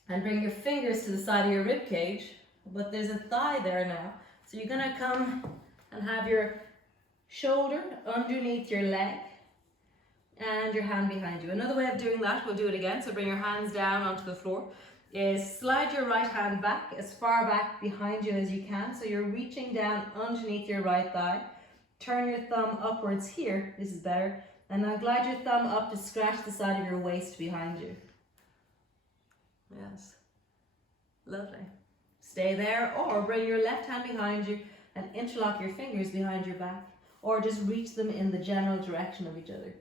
and bring your fingers to the side of your rib cage, but there's a thigh there now. So you're gonna come and have your shoulder underneath your leg and your hand behind you. Another way of doing that, we'll do it again. So bring your hands down onto the floor, is slide your right hand back as far back behind you as you can. So you're reaching down underneath your right thigh. Turn your thumb upwards here, this is better. And now glide your thumb up to scratch the side of your waist behind you. Yes, lovely. Stay there, or bring your left hand behind you and interlock your fingers behind your back, or just reach them in the general direction of each other.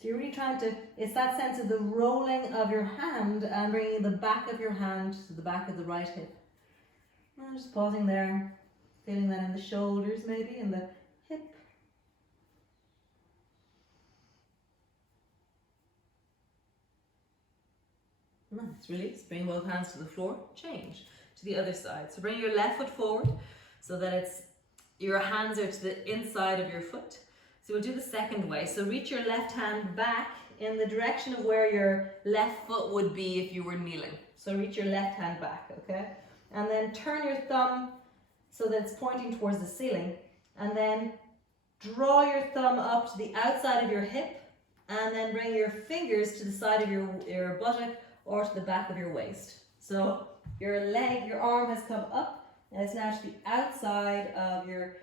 So you're really trying to, it's that sense of the rolling of your hand and bringing the back of your hand to the back of the right hip. And just pausing there, feeling that in the shoulders maybe, in the hip. Nice, release, bring both hands to the floor, change to the other side. So bring your left foot forward so that your hands are to the inside of your foot. So we'll do the second way. So reach your left hand back in the direction of where your left foot would be if you were kneeling. So reach your left hand back, okay? And then turn your thumb so that it's pointing towards the ceiling. And then draw your thumb up to the outside of your hip, and then bring your fingers to the side of your buttock or to the back of your waist. So your arm has come up, and it's now to the outside of your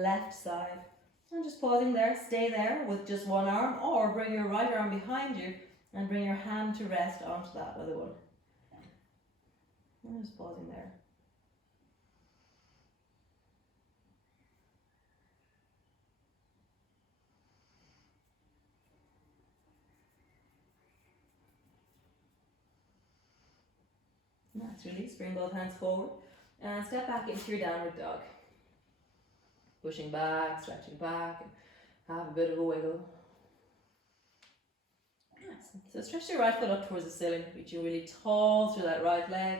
left side. And just pausing there, stay there with just one arm, or bring your right arm behind you and bring your hand to rest onto that other one. And just pausing there. Nice, release, bring both hands forward and step back into your downward dog. Pushing back, stretching back, and have a bit of a wiggle. Nice. So stretch your right foot up towards the ceiling, reaching really tall through that right leg.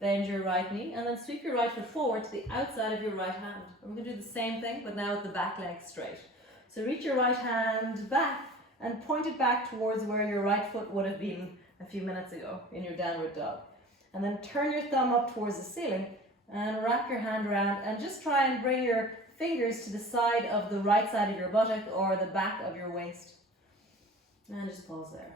Bend your right knee and then sweep your right foot forward to the outside of your right hand. And we're going to do the same thing, but now with the back leg straight. So reach your right hand back and point it back towards where your right foot would have been a few minutes ago in your downward dog. And then turn your thumb up towards the ceiling and wrap your hand around and just try and bring your fingers to the side of the right side of your buttock or the back of your waist. And just pause there.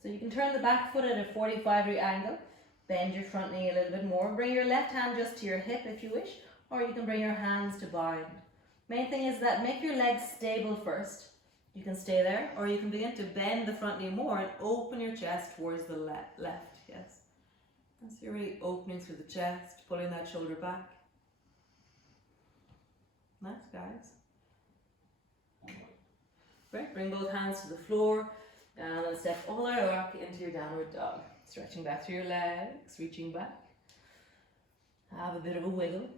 So you can turn the back foot at a 45-degree angle, bend your front knee a little bit more, bring your left hand just to your hip if you wish, or you can bring your hands to bind. Main thing is that make your legs stable first. You can stay there, or you can begin to bend the front knee more and open your chest towards the left, yes. And so you're really opening through the chest, pulling that shoulder back. Nice, guys. Great, bring both hands to the floor, and then step all the way back into your downward dog. Stretching back through your legs, reaching back. Have a bit of a wiggle.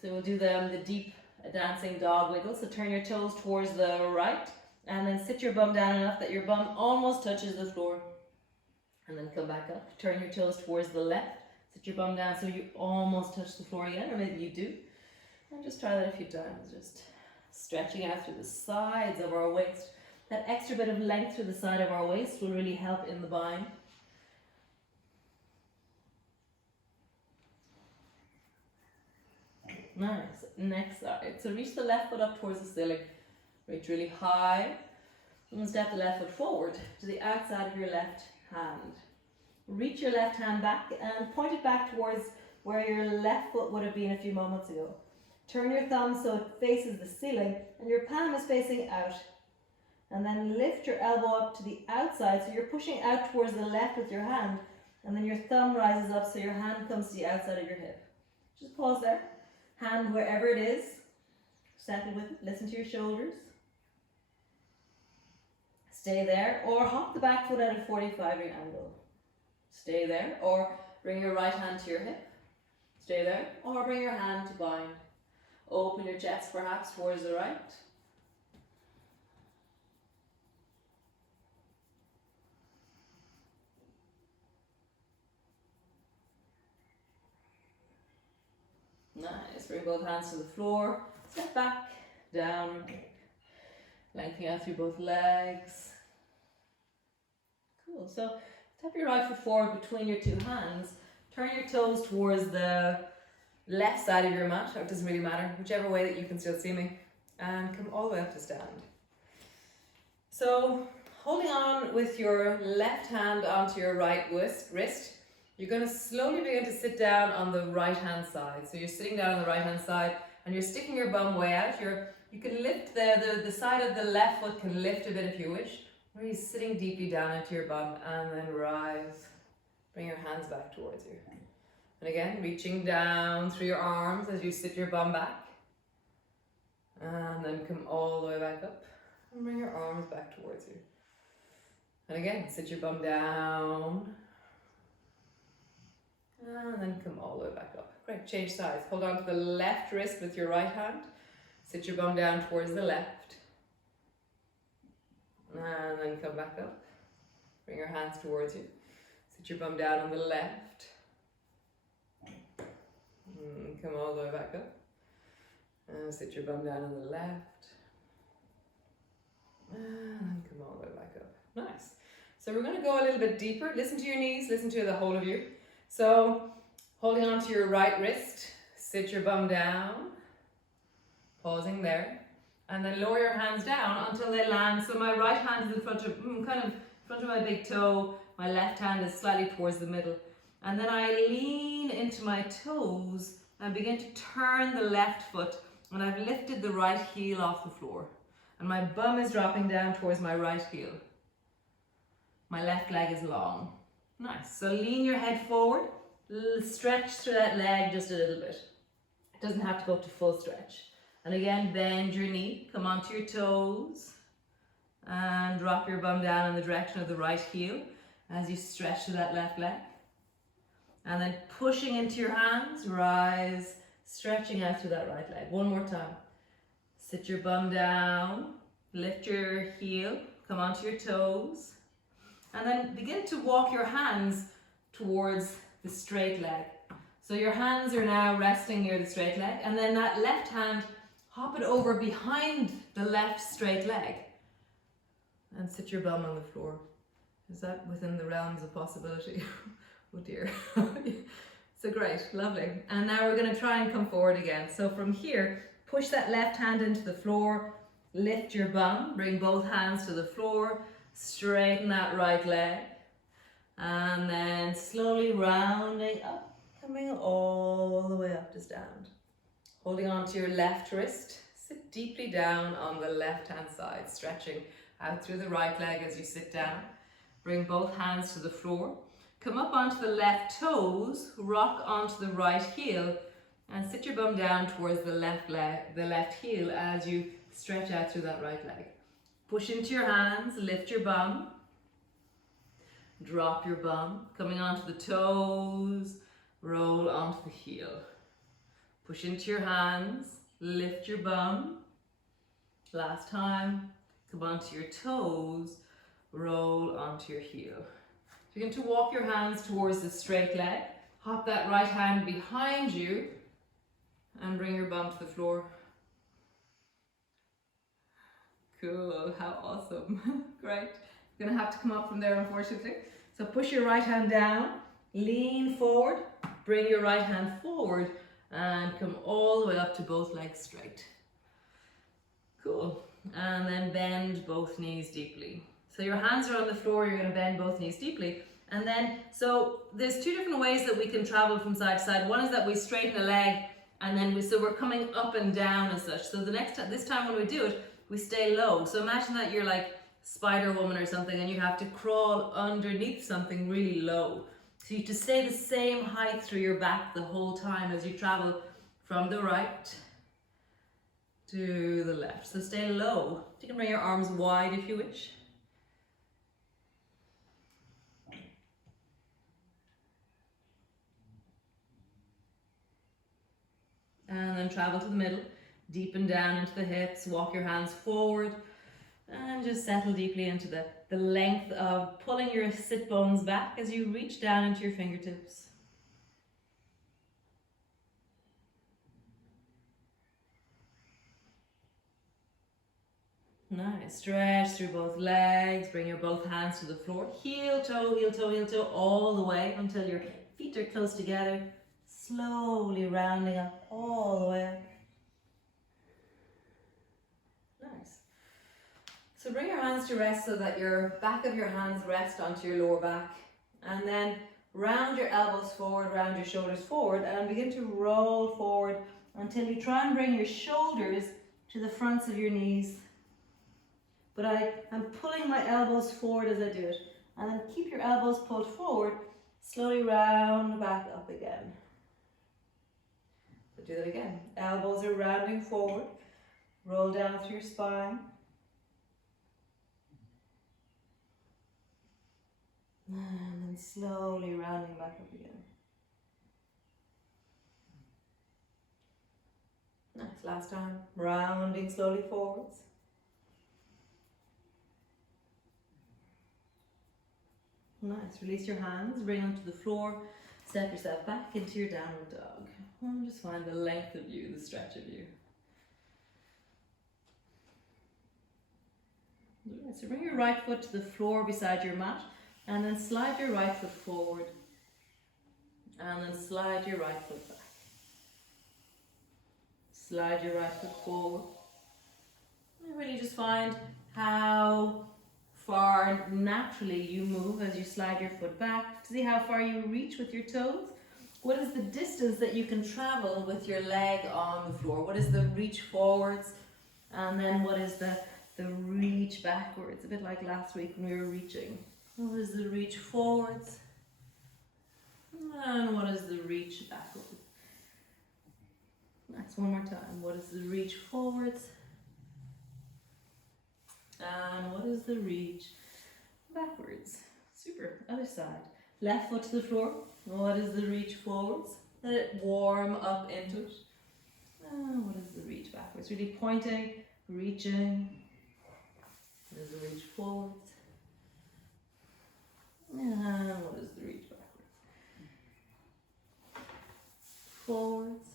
So we'll do the deep dancing dog wiggle. So turn your toes towards the right, and then sit your bum down enough that your bum almost touches the floor. And then come back up. Turn your toes towards the left. Sit your bum down so you almost touch the floor again, or maybe you do. And just try that a few times. Just stretching out through the sides of our waist. That extra bit of length through the side of our waist will really help in the bind. Nice. Next side. So reach the left foot up towards the ceiling. Reach really high. And step the left foot forward to the outside of your left hand. Reach your left hand back and point it back towards where your left foot would have been a few moments ago. Turn your thumb so it faces the ceiling and your palm is facing out. And then lift your elbow up to the outside, so you're pushing out towards the left with your hand, and then your thumb rises up so your hand comes to the outside of your hip. Just pause there. Hand wherever it is. Settle with it. Listen to your shoulders. Stay there, or hop the back foot at a 45-degree angle. Stay there, or bring your right hand to your hip. Stay there, or bring your hand to bind. Open your chest perhaps towards the right. Nice, bring both hands to the floor, step back, down, lengthening out through both legs. Cool, so tap your right foot forward between your two hands, turn your toes towards the left side of your mat, or it doesn't really matter, whichever way that you can still see me, and come all the way up to stand. So, holding on with your left hand onto your right wrist, you're going to slowly begin to sit down on the right hand side. So you're sitting down on the right hand side and you're sticking your bum way out. You can lift the side of the left foot can lift a bit if you wish. Really sitting deeply down into your bum and then rise. Bring your hands back towards you. And again, reaching down through your arms as you sit your bum back. And then come all the way back up and bring your arms back towards you. And again, sit your bum down. And then come all the way back up. Great, change sides. Hold on to the left wrist with your right hand. Sit your bum down towards the left. And then come back up. Bring your hands towards you. Sit your bum down on the left. And come all the way back up. And sit your bum down on the left. And then come all the way back up. Nice. So we're going to go a little bit deeper. Listen to your knees, listen to the whole of you. So, holding on to your right wrist, sit your bum down, pausing there, and then lower your hands down until they land. So my right hand is in front of, kind of in front of my big toe, my left hand is slightly towards the middle. And then I lean into my toes and begin to turn the left foot, and I've lifted the right heel off the floor. And my bum is dropping down towards my right heel. My left leg is long. Nice, so lean your head forward, stretch through that leg just a little bit. It doesn't have to go to full stretch. And again, bend your knee, come onto your toes, and drop your bum down in the direction of the right heel as you stretch to that left leg. And then pushing into your hands, rise, stretching out through that right leg. One more time. Sit your bum down, lift your heel, come onto your toes. And then begin to walk your hands towards the straight leg. So your hands are now resting near the straight leg, and then that left hand, hop it over behind the left straight leg and sit your bum on the floor. Is that within the realms of possibility? Oh dear. So great, lovely. And now we're going to try and come forward again. So from here, push that left hand into the floor, lift your bum, bring both hands to the floor, straighten that right leg, and then slowly rounding up, coming all the way up to stand. Holding on to your left wrist, sit deeply down on the left hand side, stretching out through the right leg as you sit down. Bring both hands to the floor, come up onto the left toes, rock onto the right heel, and sit your bum down towards the left leg, the left heel as you stretch out through that right leg. Push into your hands, lift your bum, drop your bum, coming onto the toes, roll onto the heel. Push into your hands, lift your bum. Last time, come onto your toes, roll onto your heel. Begin to walk your hands towards the straight leg, hop that right hand behind you, and bring your bum to the floor. Cool, how awesome. Great. You're gonna have to come up from there, unfortunately. So push your right hand down, lean forward, bring your right hand forward, and come all the way up to both legs straight. Cool. And then bend both knees deeply. So your hands are on the floor, you're gonna bend both knees deeply. And then, so there's two different ways that we can travel from side to side. One is that we straighten a leg, and then so we're coming up and down as such. So this time when we do it, we stay low. So imagine that you're like Spider Woman or something and you have to crawl underneath something really low. So you have to stay the same height through your back the whole time as you travel from the right to the left. So stay low. You can bring your arms wide if you wish. And then travel to the middle, deepen down into the hips, walk your hands forward, and just settle deeply into the length of pulling your sit bones back as you reach down into your fingertips. Nice. Stretch through both legs. Bring your both hands to the floor. Heel, toe, heel, toe, heel, toe, all the way until your feet are close together. Slowly rounding up all the way up. Nice. So bring your hands to rest so that your back of your hands rest onto your lower back. And then round your elbows forward, round your shoulders forward, and begin to roll forward until you try and bring your shoulders to the fronts of your knees. But I am pulling my elbows forward as I do it. And then keep your elbows pulled forward, slowly round back up again. So do that again. Elbows are rounding forward, roll down through your spine. And then slowly rounding back up again. Nice, last time. Rounding slowly forwards. Nice, release your hands, bring them to the floor, step yourself back into your downward dog. And just find the length of you, the stretch of you. Right, so bring your right foot to the floor beside your mat, and then slide your right foot forward. And then slide your right foot back. Slide your right foot forward. And really just find how far naturally you move as you slide your foot back. See how far you reach with your toes. What is the distance that you can travel with your leg on the floor? What is the reach forwards? And then what is the reach backwards? A bit like last week when we were reaching. What is the reach forwards? And what is the reach backwards? Nice, one more time. What is the reach forwards? And what is the reach backwards? Super. Other side. Left foot to the floor. What is the reach forwards? Let it warm up into it. And what is the reach backwards? Really pointing, reaching. What is the reach forwards? And what is the reach backwards? Forwards.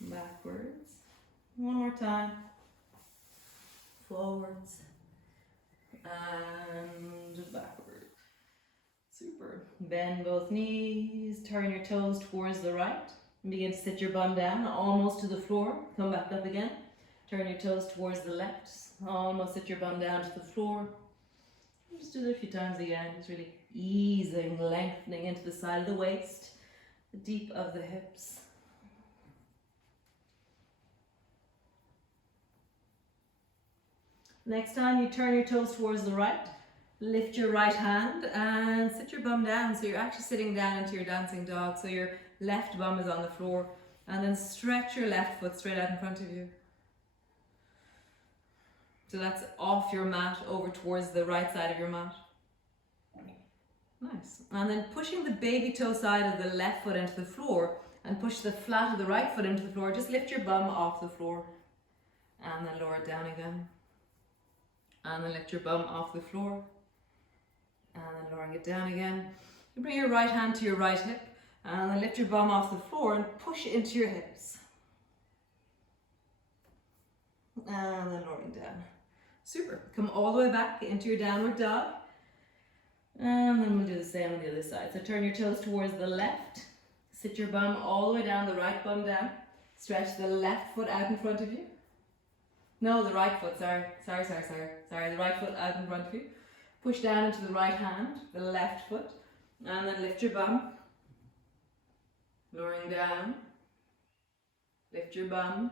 Backwards. One more time. Forwards. And backwards. Super. Bend both knees. Turn your toes towards the right. And begin to sit your bum down almost to the floor. Come back up again. Turn your toes towards the left. Almost sit your bum down to the floor. Just do that a few times again. Just really easing, lengthening into the side of the waist, the deep of the hips. Next time you turn your toes towards the right, lift your right hand and sit your bum down. So you're actually sitting down into your dancing dog. So your left bum is on the floor, and then stretch your left foot straight out in front of you. So that's off your mat over towards the right side of your mat. Nice. And then pushing the baby toe side of the left foot into the floor and push the flat of the right foot into the floor. Just lift your bum off the floor and then lower it down again. And then lift your bum off the floor and then lowering it down again. You bring your right hand to your right hip and then lift your bum off the floor and push into your hips. And then lowering down. Super. Come all the way back into your downward dog. And then we'll do the same on the other side. So turn your toes towards the left. Sit your bum all the way down, the right bum down. Stretch the left foot out in front of you. No, the right foot, sorry, the right foot out in front of you. Push down into the right hand, the left foot, and then lift your bum. Lowering down. Lift your bum.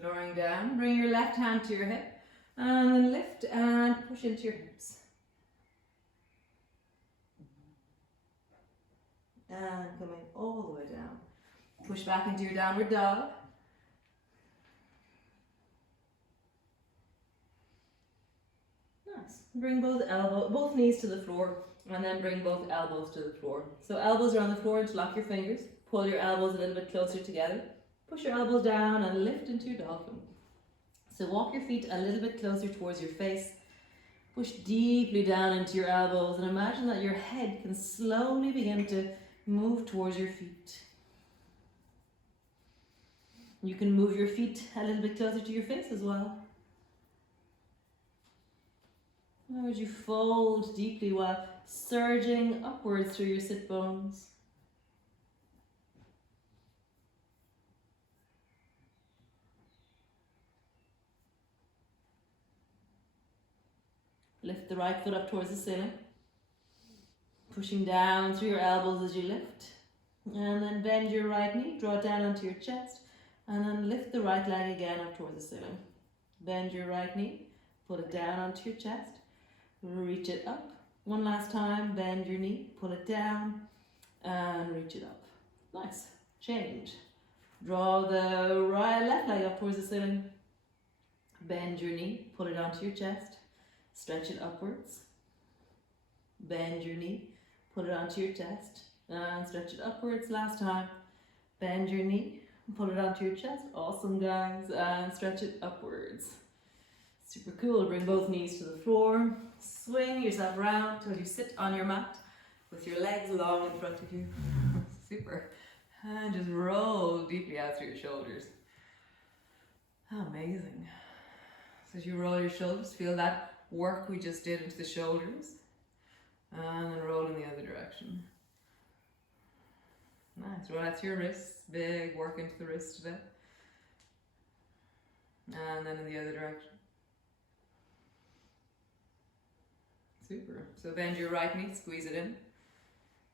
Lowering down. Bring your left hand to your hip, and then lift and push into your hips. And coming all the way down. Push back into your downward dog. Nice. Bring both knees to the floor. And then bring both elbows to the floor. So elbows are on the floor, interlock your fingers. Pull your elbows a little bit closer together. Push your elbows down and lift into your dolphin. So walk your feet a little bit closer towards your face. Push deeply down into your elbows and imagine that your head can slowly begin to move towards your feet. You can move your feet a little bit closer to your face as well. Now as you fold deeply while surging upwards through your sit bones. Lift the right foot up towards the ceiling. Pushing down through your elbows as you lift. And then bend your right knee, draw it down onto your chest. And then lift the right leg again up towards the ceiling. Bend your right knee, put it down onto your chest. Reach it up. One last time, bend your knee, pull it down, and reach it up. Nice. Change. Draw the left leg up towards the ceiling. Bend your knee, pull it onto your chest. Stretch it upwards. Bend your knee, put it onto your chest, and stretch it upwards. Last time. Bend your knee, pull it onto your chest. Awesome, guys. And stretch it upwards. Super cool. Bring both knees to the floor. Swing yourself around till you sit on your mat with your legs long in front of you. Super. And just roll deeply out through your shoulders. How amazing. So as you roll your shoulders, feel that work we just did into the shoulders. And then roll in the other direction. Nice. Roll out to your wrists. Big work into the wrist today. And then in the other direction. Super. So bend your right knee, squeeze it in.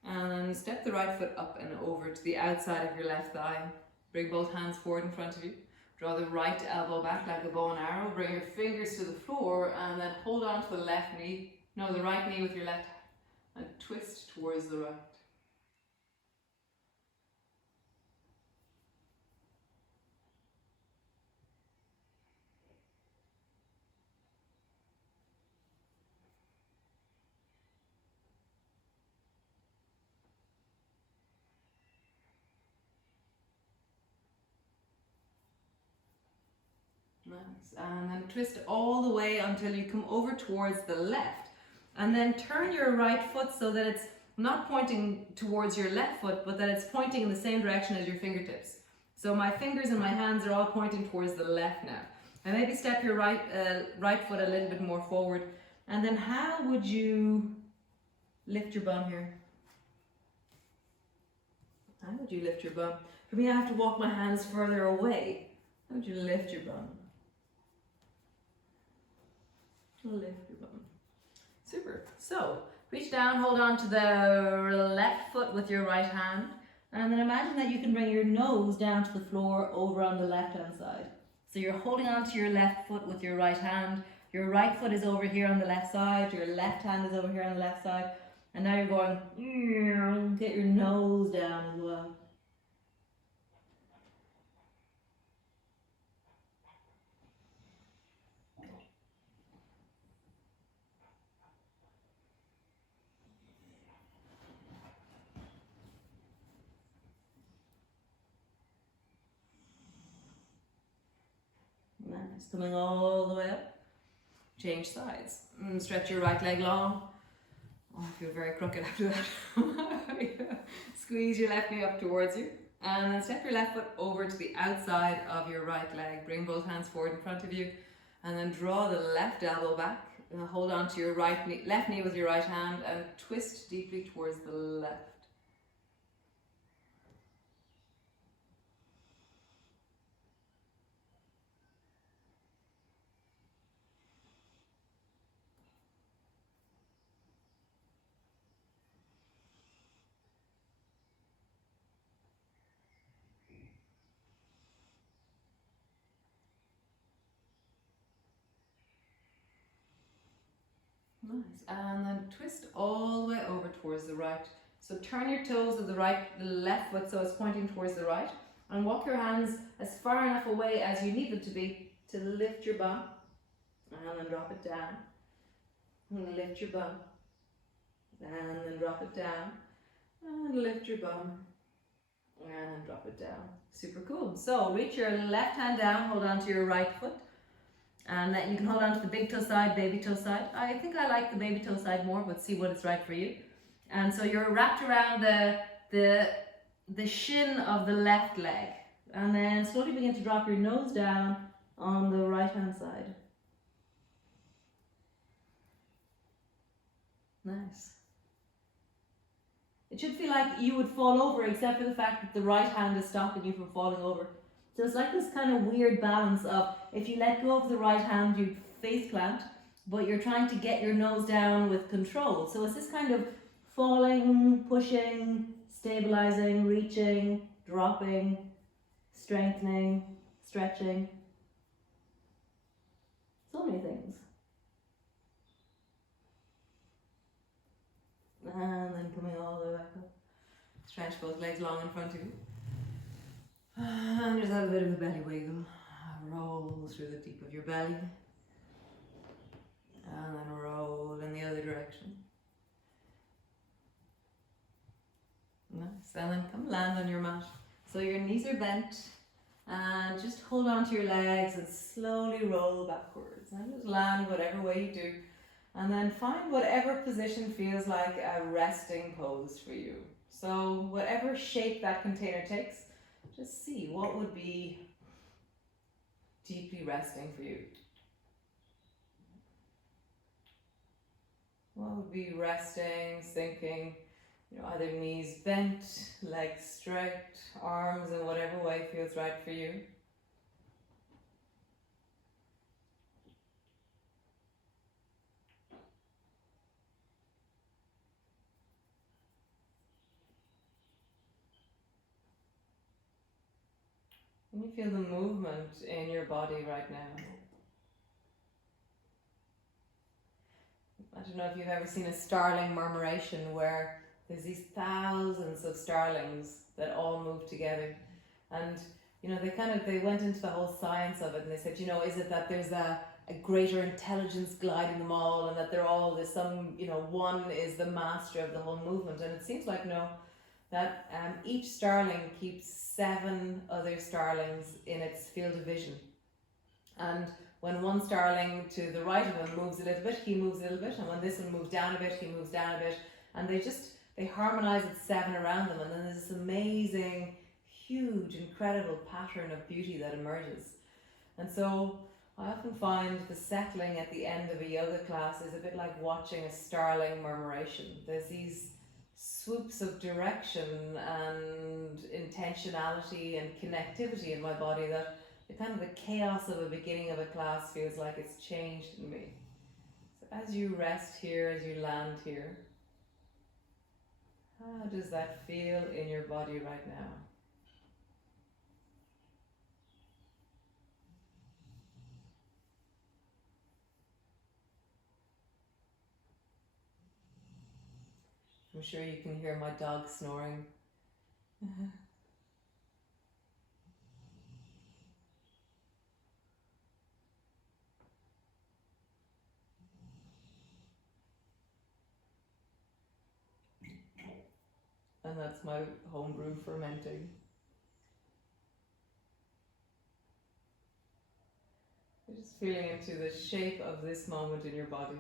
And then step the right foot up and over to the outside of your left thigh. Bring both hands forward in front of you. Draw the right elbow back like a bow and arrow. Bring your fingers to the floor and then hold on to the left knee. No, the right knee with your left hand and twist towards the right. Nice. And then twist all the way until you come over towards the left. And then turn your right foot so that it's not pointing towards your left foot, but that it's pointing in the same direction as your fingertips. So my fingers and my hands are all pointing towards the left now. And maybe step your right foot a little bit more forward. And then how would you lift your bum here? How would you lift your bum? For me, I have to walk my hands further away. How would you lift your bum? Lift your bum. Super. So, reach down, hold on to the left foot with your right hand. And then imagine that you can bring your nose down to the floor over on the left hand side. So you're holding on to your left foot with your right hand. Your right foot is over here on the left side. Your left hand is over here on the left side. And now you're going, get your nose down as well. Nice. Coming all the way up. Change sides. Stretch your right leg long. Oh, I feel very crooked after that. Squeeze your left knee up towards you. And then step your left foot over to the outside of your right leg. Bring both hands forward in front of you. And then draw the left elbow back. And hold on to your left knee with your right hand and twist deeply towards the left. Nice. And then twist all the way over towards the right. So turn your toes of the left foot so it's pointing towards the right. And walk your hands as far enough away as you need them to be to lift your bum. And then drop it down. And lift your bum. and then drop it down, and lift your bum, and drop it down. Super cool. So reach your left hand down, hold on to your right foot, and that you can hold on to the big toe side, baby toe side. I think I like the baby toe side more, but see what is right for you. And so you're wrapped around the shin of the left leg, and then slowly begin to drop your nose down on the right hand side. Nice. It should feel like you would fall over, except for the fact that the right hand is stopping you from falling over. So it's like this kind of weird balance of, if you let go of the right hand, you face plant, but you're trying to get your nose down with control. So it's this kind of falling, pushing, stabilizing, reaching, dropping, strengthening, stretching. So many things. And then coming all the way back up. Stretch both legs long in front of you. And just have a bit of a belly wiggle. Roll through the deep of your belly. And then roll in the other direction. Nice. And then come land on your mat. So your knees are bent. And just hold on to your legs and slowly roll backwards. And just land whatever way you do. And then find whatever position feels like a resting pose for you. So whatever shape that container takes, just see what would be deeply resting for you. What would be resting, sinking, either knees bent, legs straight, arms in whatever way feels right for you. Can you feel the movement in your body right now? I don't know if you've ever seen a starling murmuration where there's these thousands of starlings that all move together. And, they went into the whole science of it, and they said, is it that there's a greater intelligence guiding them all, and that there's some, one is the master of the whole movement? And it seems like, no, that each starling keeps 7 other starlings in its field of vision. And when one starling to the right of him moves a little bit, he moves a little bit. And when this one moves down a bit, he moves down a bit. And they harmonize at 7 around them. And then there's this amazing, huge, incredible pattern of beauty that emerges. And so I often find the settling at the end of a yoga class is a bit like watching a starling murmuration. There's these swoops of direction and intentionality and connectivity in my body that the chaos of the beginning of a class feels like it's changed in me. So as you rest here, as you land here, how does that feel in your body right now? I'm sure you can hear my dog snoring. And that's my homebrew fermenting. You're just feeling into the shape of this moment in your body.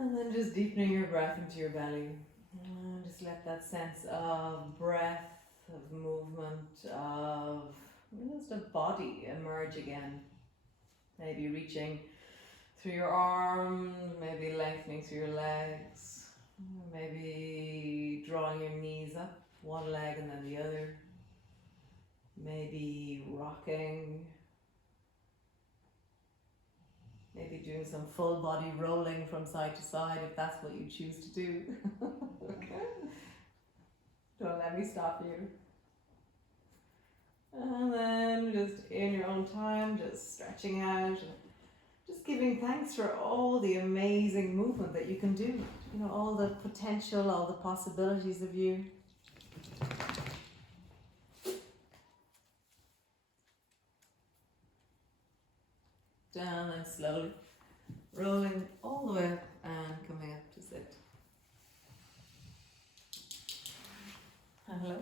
And then just deepening your breath into your belly. And just let that sense of breath, of movement, of just a body emerge again. Maybe reaching through your arms, maybe lengthening through your legs, maybe drawing your knees up, one leg and then the other. Maybe rocking. Maybe doing some full body rolling from side to side if that's what you choose to do. Okay. Don't let me stop you. And then just in your own time, just stretching out, just giving thanks for all the amazing movement that you can do. You know, all the potential, all the possibilities of you. Down and slowly rolling all the way up and coming up to sit. Hello.